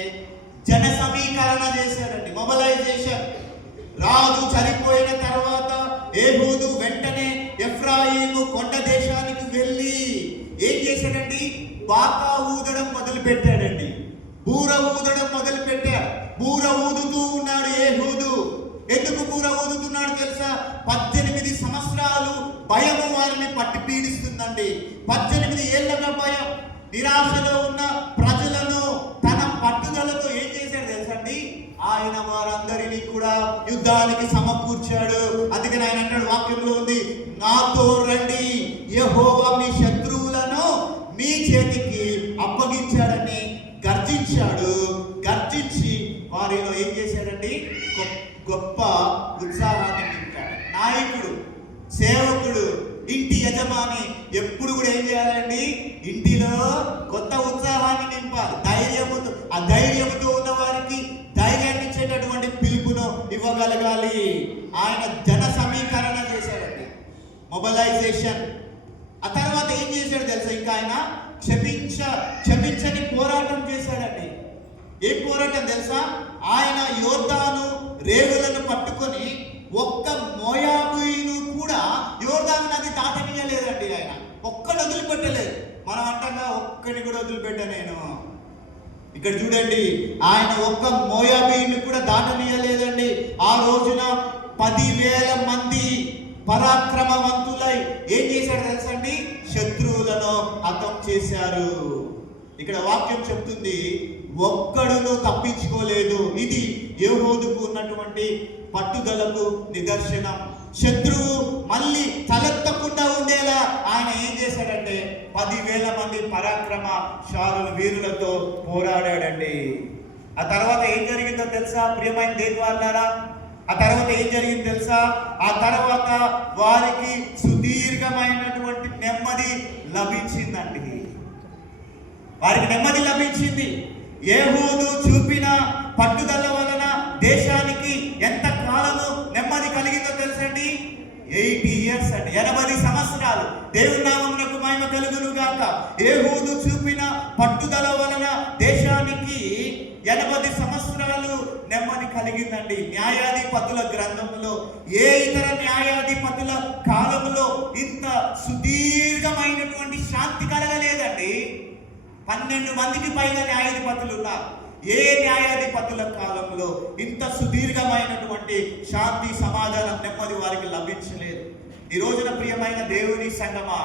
జన సమీకరణ చేశాడండి, మొబలైజేషన్. రాజు చనిపోయిన తర్వాత ఏహూదు వెంటనే ఎఫ్రాయిము కొండ దేశానికి వెళ్ళి ఏం చేశాడండి? బాకా ఊదడం మొదలు పెట్టాడండి. బూర ఊదడం మొదలు పెట్టాడు. బూర ఊదుతూ ఉన్నాడు ఏహూదు. ఎందుకు బూర ఊదుతున్నాడు తెలుసా? 18 సంవత్సరాలు భయము వారిని పట్టి పీడిస్తుందండి. 18 ఏళ్ళగా భయం. నిరాశలో ఉన్న ప్రజలను తన పట్టుదలతో ఏం చేశాడు తెలుసండి? ఆయన వారందరినీ కూడా యుద్ధానికి సమకూర్చాడు. అందుకని ఆయన అంటాడు, వాక్యంలో ఉంది, నాతో రండి, యెహోవా మీ శత్రువులను మీ చేతికి అప్పగించాడని గర్జించాడు. గర్జించి వారిలో ఏం చేశాడండి? గొప్ప ఉత్సాహాన్ని నింపాడు. నాయకుడు, సేవకుడు, ఇంటి యజమాని ఎప్పుడు కూడా ఏం చేయాలండి? ఇంటిలో కొత్త ఉత్సాహాన్ని నింపాలి. ధైర్యముతో, ఆ ధైర్యంతో ఉన్న వారికి ధైర్యాన్ని ఇచ్చేటటువంటి పిలుపును ఇవ్వగలగాలి. ఆయన జన సమీకరణ చేశాడండి, మొబిలైజేషన్. ఆ తర్వాత ఏం చేశాడు తెలుసా? ఇంకా ఆయన క్షమించని పోరాటం చేశాడండి. ఏ పోరాటం తెలుసా? ఆయన యోర్దాను రేవులను పట్టుకొని ఒక్క మోయాబీయును కూడా యోర్దాను నది దాటనీయలేదండి. ఆయన ఒక్కడు వదిలిపెట్టలేదు. మనం అంటగా ఒక్కడిని కూడా వదిలిపెట్టా నేను. ఇక్కడ చూడండి, ఆయన ఒక్క మోయాబీయుని కూడా దాటనీయలేదండి. ఆ రోజున 10,000 మంది పరాక్రమవంతులై ఏం చేశాడు తెలుసండి? శత్రువులను హతం చేశారు. ఇక్కడ వాక్యం చెప్తుంది, ఒక్కడును తప్పించుకోలేదు. ఇది యెహూదుకు ఉన్నటువంటి పట్టుదలకు నిదర్శనం. శత్రువు మళ్ళీ తలెత్తకుండా ఉండేలా ఆయన ఏం చేశాడంటే 10,000 మంది పరాక్రమశాలులు వీరులతో పోరాడాడండి. ఆ తర్వాత ఏం జరిగిందో తెలుసా ప్రియమైన దేవుని వాళ్ళారా? ఆ తర్వాత ఏం జరిగింది తెలుసా? ఆ తర్వాత వారికి సుదీర్ఘమైనటువంటి నెమ్మది లభించిందండి. వారికి నెమ్మది లభించింది. యెహూదు చూపిన పట్టుదల వలన దేశానికి ఎంత కాలము నెమ్మది కలిగిందో తెలుసండి? 80 years అండి, 80 సంవత్సరాలు. దేవుని నామమునకు మహిమ కలుగును గాక. యెహూదు చూపిన పట్టుదల వలన దేశానికి 80 సంవత్సరాలు నెమ్మది కలిగిందండి. న్యాయాధిపతుల గ్రంథంలో ఏ ఇతర న్యాయాధిపతుల కాలంలో ఇంత సుదీర్ఘమైనటువంటి శాంతి కలగలేదండి. 12 మందికి పైగా న్యాయాధిపతులు ఉన్నారు. ఏ న్యాయాధిపతుల కాలంలో ఇంత సుదీర్ఘమైనటువంటి శాంతి, సమాధానం, నెమ్మది వారికి లభించలేదు. ఈ రోజున ప్రియమైన దేవుని సంగమా,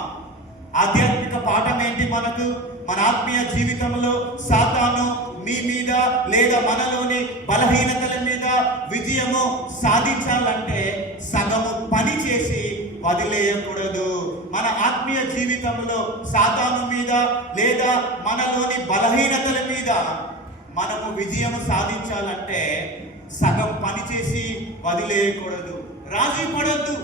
ఆధ్యాత్మిక పాఠం ఏంటి మనకు? మన ఆత్మీయ జీవితంలో సాతాను మీ మీద లేదా మనలోని బలహీనతల మీద విజయము సాధించాలంటే సగము పని చేసి వదిలేయకూడదు. మన ఆత్మీయ జీవితంలో సాతాను మీద లేదా మనలోని బలహీనతల మీద మనము విజయం సాధించాలంటే సగం పని చేసి వదిలేయకూడదు. రాజీ పడొద్దు.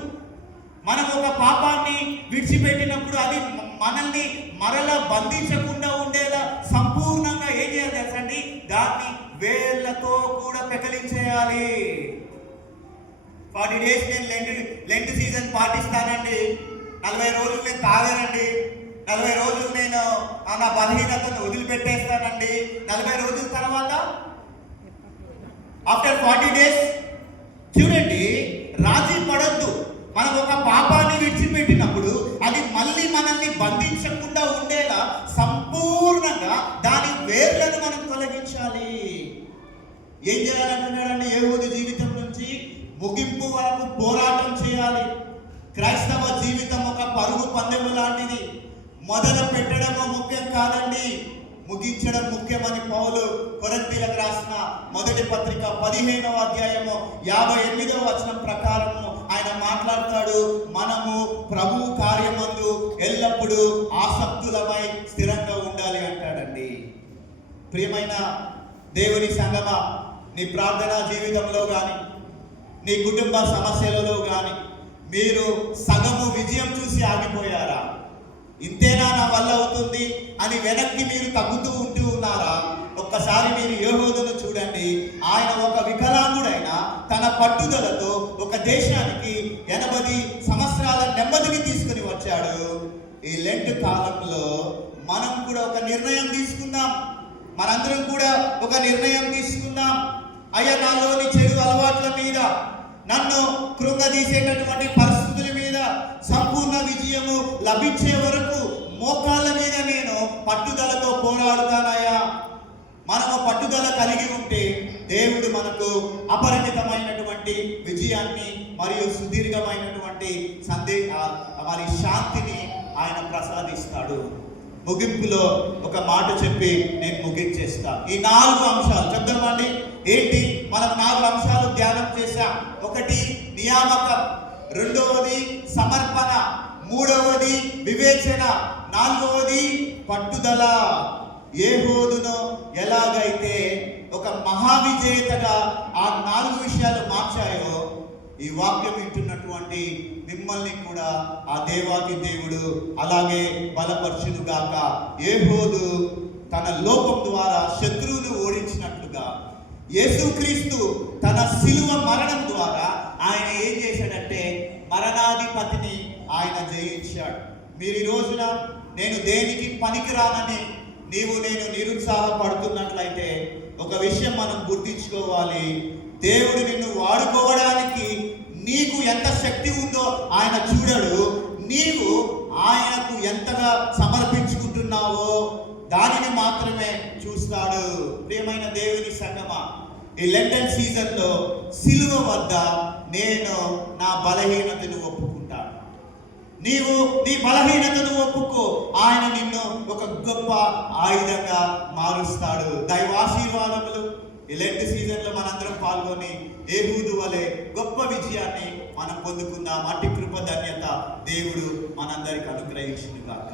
మనం ఒక పాపాన్ని విడిచిపెట్టినప్పుడు అది మనల్ని మరలా బంధించకుండా ఉండేలా సంపూర్ణంగా ఏం చేయాలి తెలుసండి? దాన్ని వేళ్లతో కూడా పెకలించేయాలి. 40 days నేను లెంట్ సీజన్ పాటిస్తానండి, 40 రోజులు నేను తాగానండి, 40 రోజులు నేను నా బలహీనతను వదిలిపెట్టేస్తానండి. 40 రోజుల తర్వాత ఆఫ్టర్ 40 days చూడండి, రాజీ పడొద్దు. మనం ఒక పాపాన్ని విడిచిపెట్టినప్పుడు అది మళ్ళీ మనల్ని బంధించకుండా ఉండేలా సంపూర్ణంగా దాని వేర్లను మనం తొలగించాలి. ఏం చేయాలంటున్నాడండి? యెహూదు జీవితం నుంచి ముగింపు వరకు పోరాటం చేయాలి. క్రైస్తవ జీవితం ఒక పరుగు పందెము లాంటిది. మొదలు పెట్టడము ముఖ్యం కాదండి, ముగించడం ముఖ్యమని పౌలు కొరింథీయులకు రాసిన మొదటి పత్రిక 15వ అధ్యాయము 58వ వచనం ప్రకారము ఆయన మాట్లాడతాడు. మనము ప్రభు కార్యమందు ఎల్లప్పుడూ ఆసక్తులమై స్థిరంగా ఉండాలి అంటాడండి. ప్రియమైన దేవుని సంగమా, నీ ప్రార్థనా జీవితంలో కానీ నీ కుటుంబ సమస్యలలో కానీ మీరు సగము విజయం చూసి ఆగిపోయారా? ఇంతేనా నా వల్ల అవుతుంది అని వెనక్కి మీరు తగ్గుతూ ఉంటూ ఉన్నారా? ఒక్కసారి మీరు యెహూదును చూడండి. ఆయన ఒక వికలాంగుడైన తన పట్టుదలతో ఒక దేశానికి 80 సంవత్సరాల నెమ్మదిని తీసుకుని వచ్చాడు. ఈ లెంట్ కాలంలో మనం కూడా ఒక నిర్ణయం తీసుకుందాం. మనందరం కూడా ఒక నిర్ణయం తీసుకుందాం. అయ్యా, నాలోని చెడు అలవాట్ల మీద, నన్ను కృంగదీసేటటువంటి పరిస్థితుల మీద సంపూర్ణ విజయము లభించే వరకు మోకాళ్ళ మీద నేను పట్టుదలతో పోరాడుతానయ్యా. మనము పట్టుదల కలిగి ఉంటే దేవుడు మనకు అపరిమితమైనటువంటి విజయాన్ని మరియు సుదీర్ఘమైనటువంటి మరి శాంతిని ఆయన ప్రసాదిస్తాడు. ముగింపులో ఒక మాట చెప్పి నేను ముగించేస్తా. ఈ 4 అంశాలు చెప్దామండి. ఏంటి? మనం 4 అంశాలు ధ్యానం చేశాం. ఒకటి నియామకం, రెండవది సమర్పణ, మూడవది వివేచన, నాలుగవది పట్టుదల. ఏహూదును ఎలాగైతే ఒక మహావిజేతగా ఆ 4 విషయాలు మార్చాయో, ఈ వాక్యం వింటున్నటువంటి మిమ్మల్ని కూడా ఆ దేవాది దేవుడు అలాగే బలపరచునుగాక. ఏహూదు తన లోపం ద్వారా శత్రువును ఓడించినట్లుగా యేసుక్రీస్తు తన శిలువ మరణం ద్వారా ఆయన ఏం చేశాడంటే మరణాధిపతిని ఆయన జయించాడు. మీరు ఈ రోజున నేను దేనికి పనికిరానని నేను నిరుత్సాహపడుతున్నట్లయితే ఒక విషయం మనం గుర్తించుకోవాలి. దేవుడు నిన్ను వాడుకోవడానికి నీకు ఎంత శక్తి ఉందో ఆయన చూడడు, నీవు ఆయనకు ఎంతగా సమర్పించుకుంటున్నావో దానిని మాత్రమే చూస్తాడు. ప్రియమైన దేవుని సంగమా, ఈ లెంటన్ సీజన్లో సిలువ వద్ద నేను నా బలహీనతను ఒప్పుకుంటాను. నీవు నీ బలహీనతను ఒప్పుకో, ఆయన నిన్ను ఒక గొప్ప ఆయుధంగా మారుస్తాడు. దైవాశీర్వాదములు ఈ లెంట్ సీజన్లో మనందరం పాల్గొని ఏహూదు వలె గొప్ప విజయాన్ని మనం పొందుకుందాం. అట్టి కృప ధన్యత దేవుడు మనందరికి అనుగ్రహించును గాక.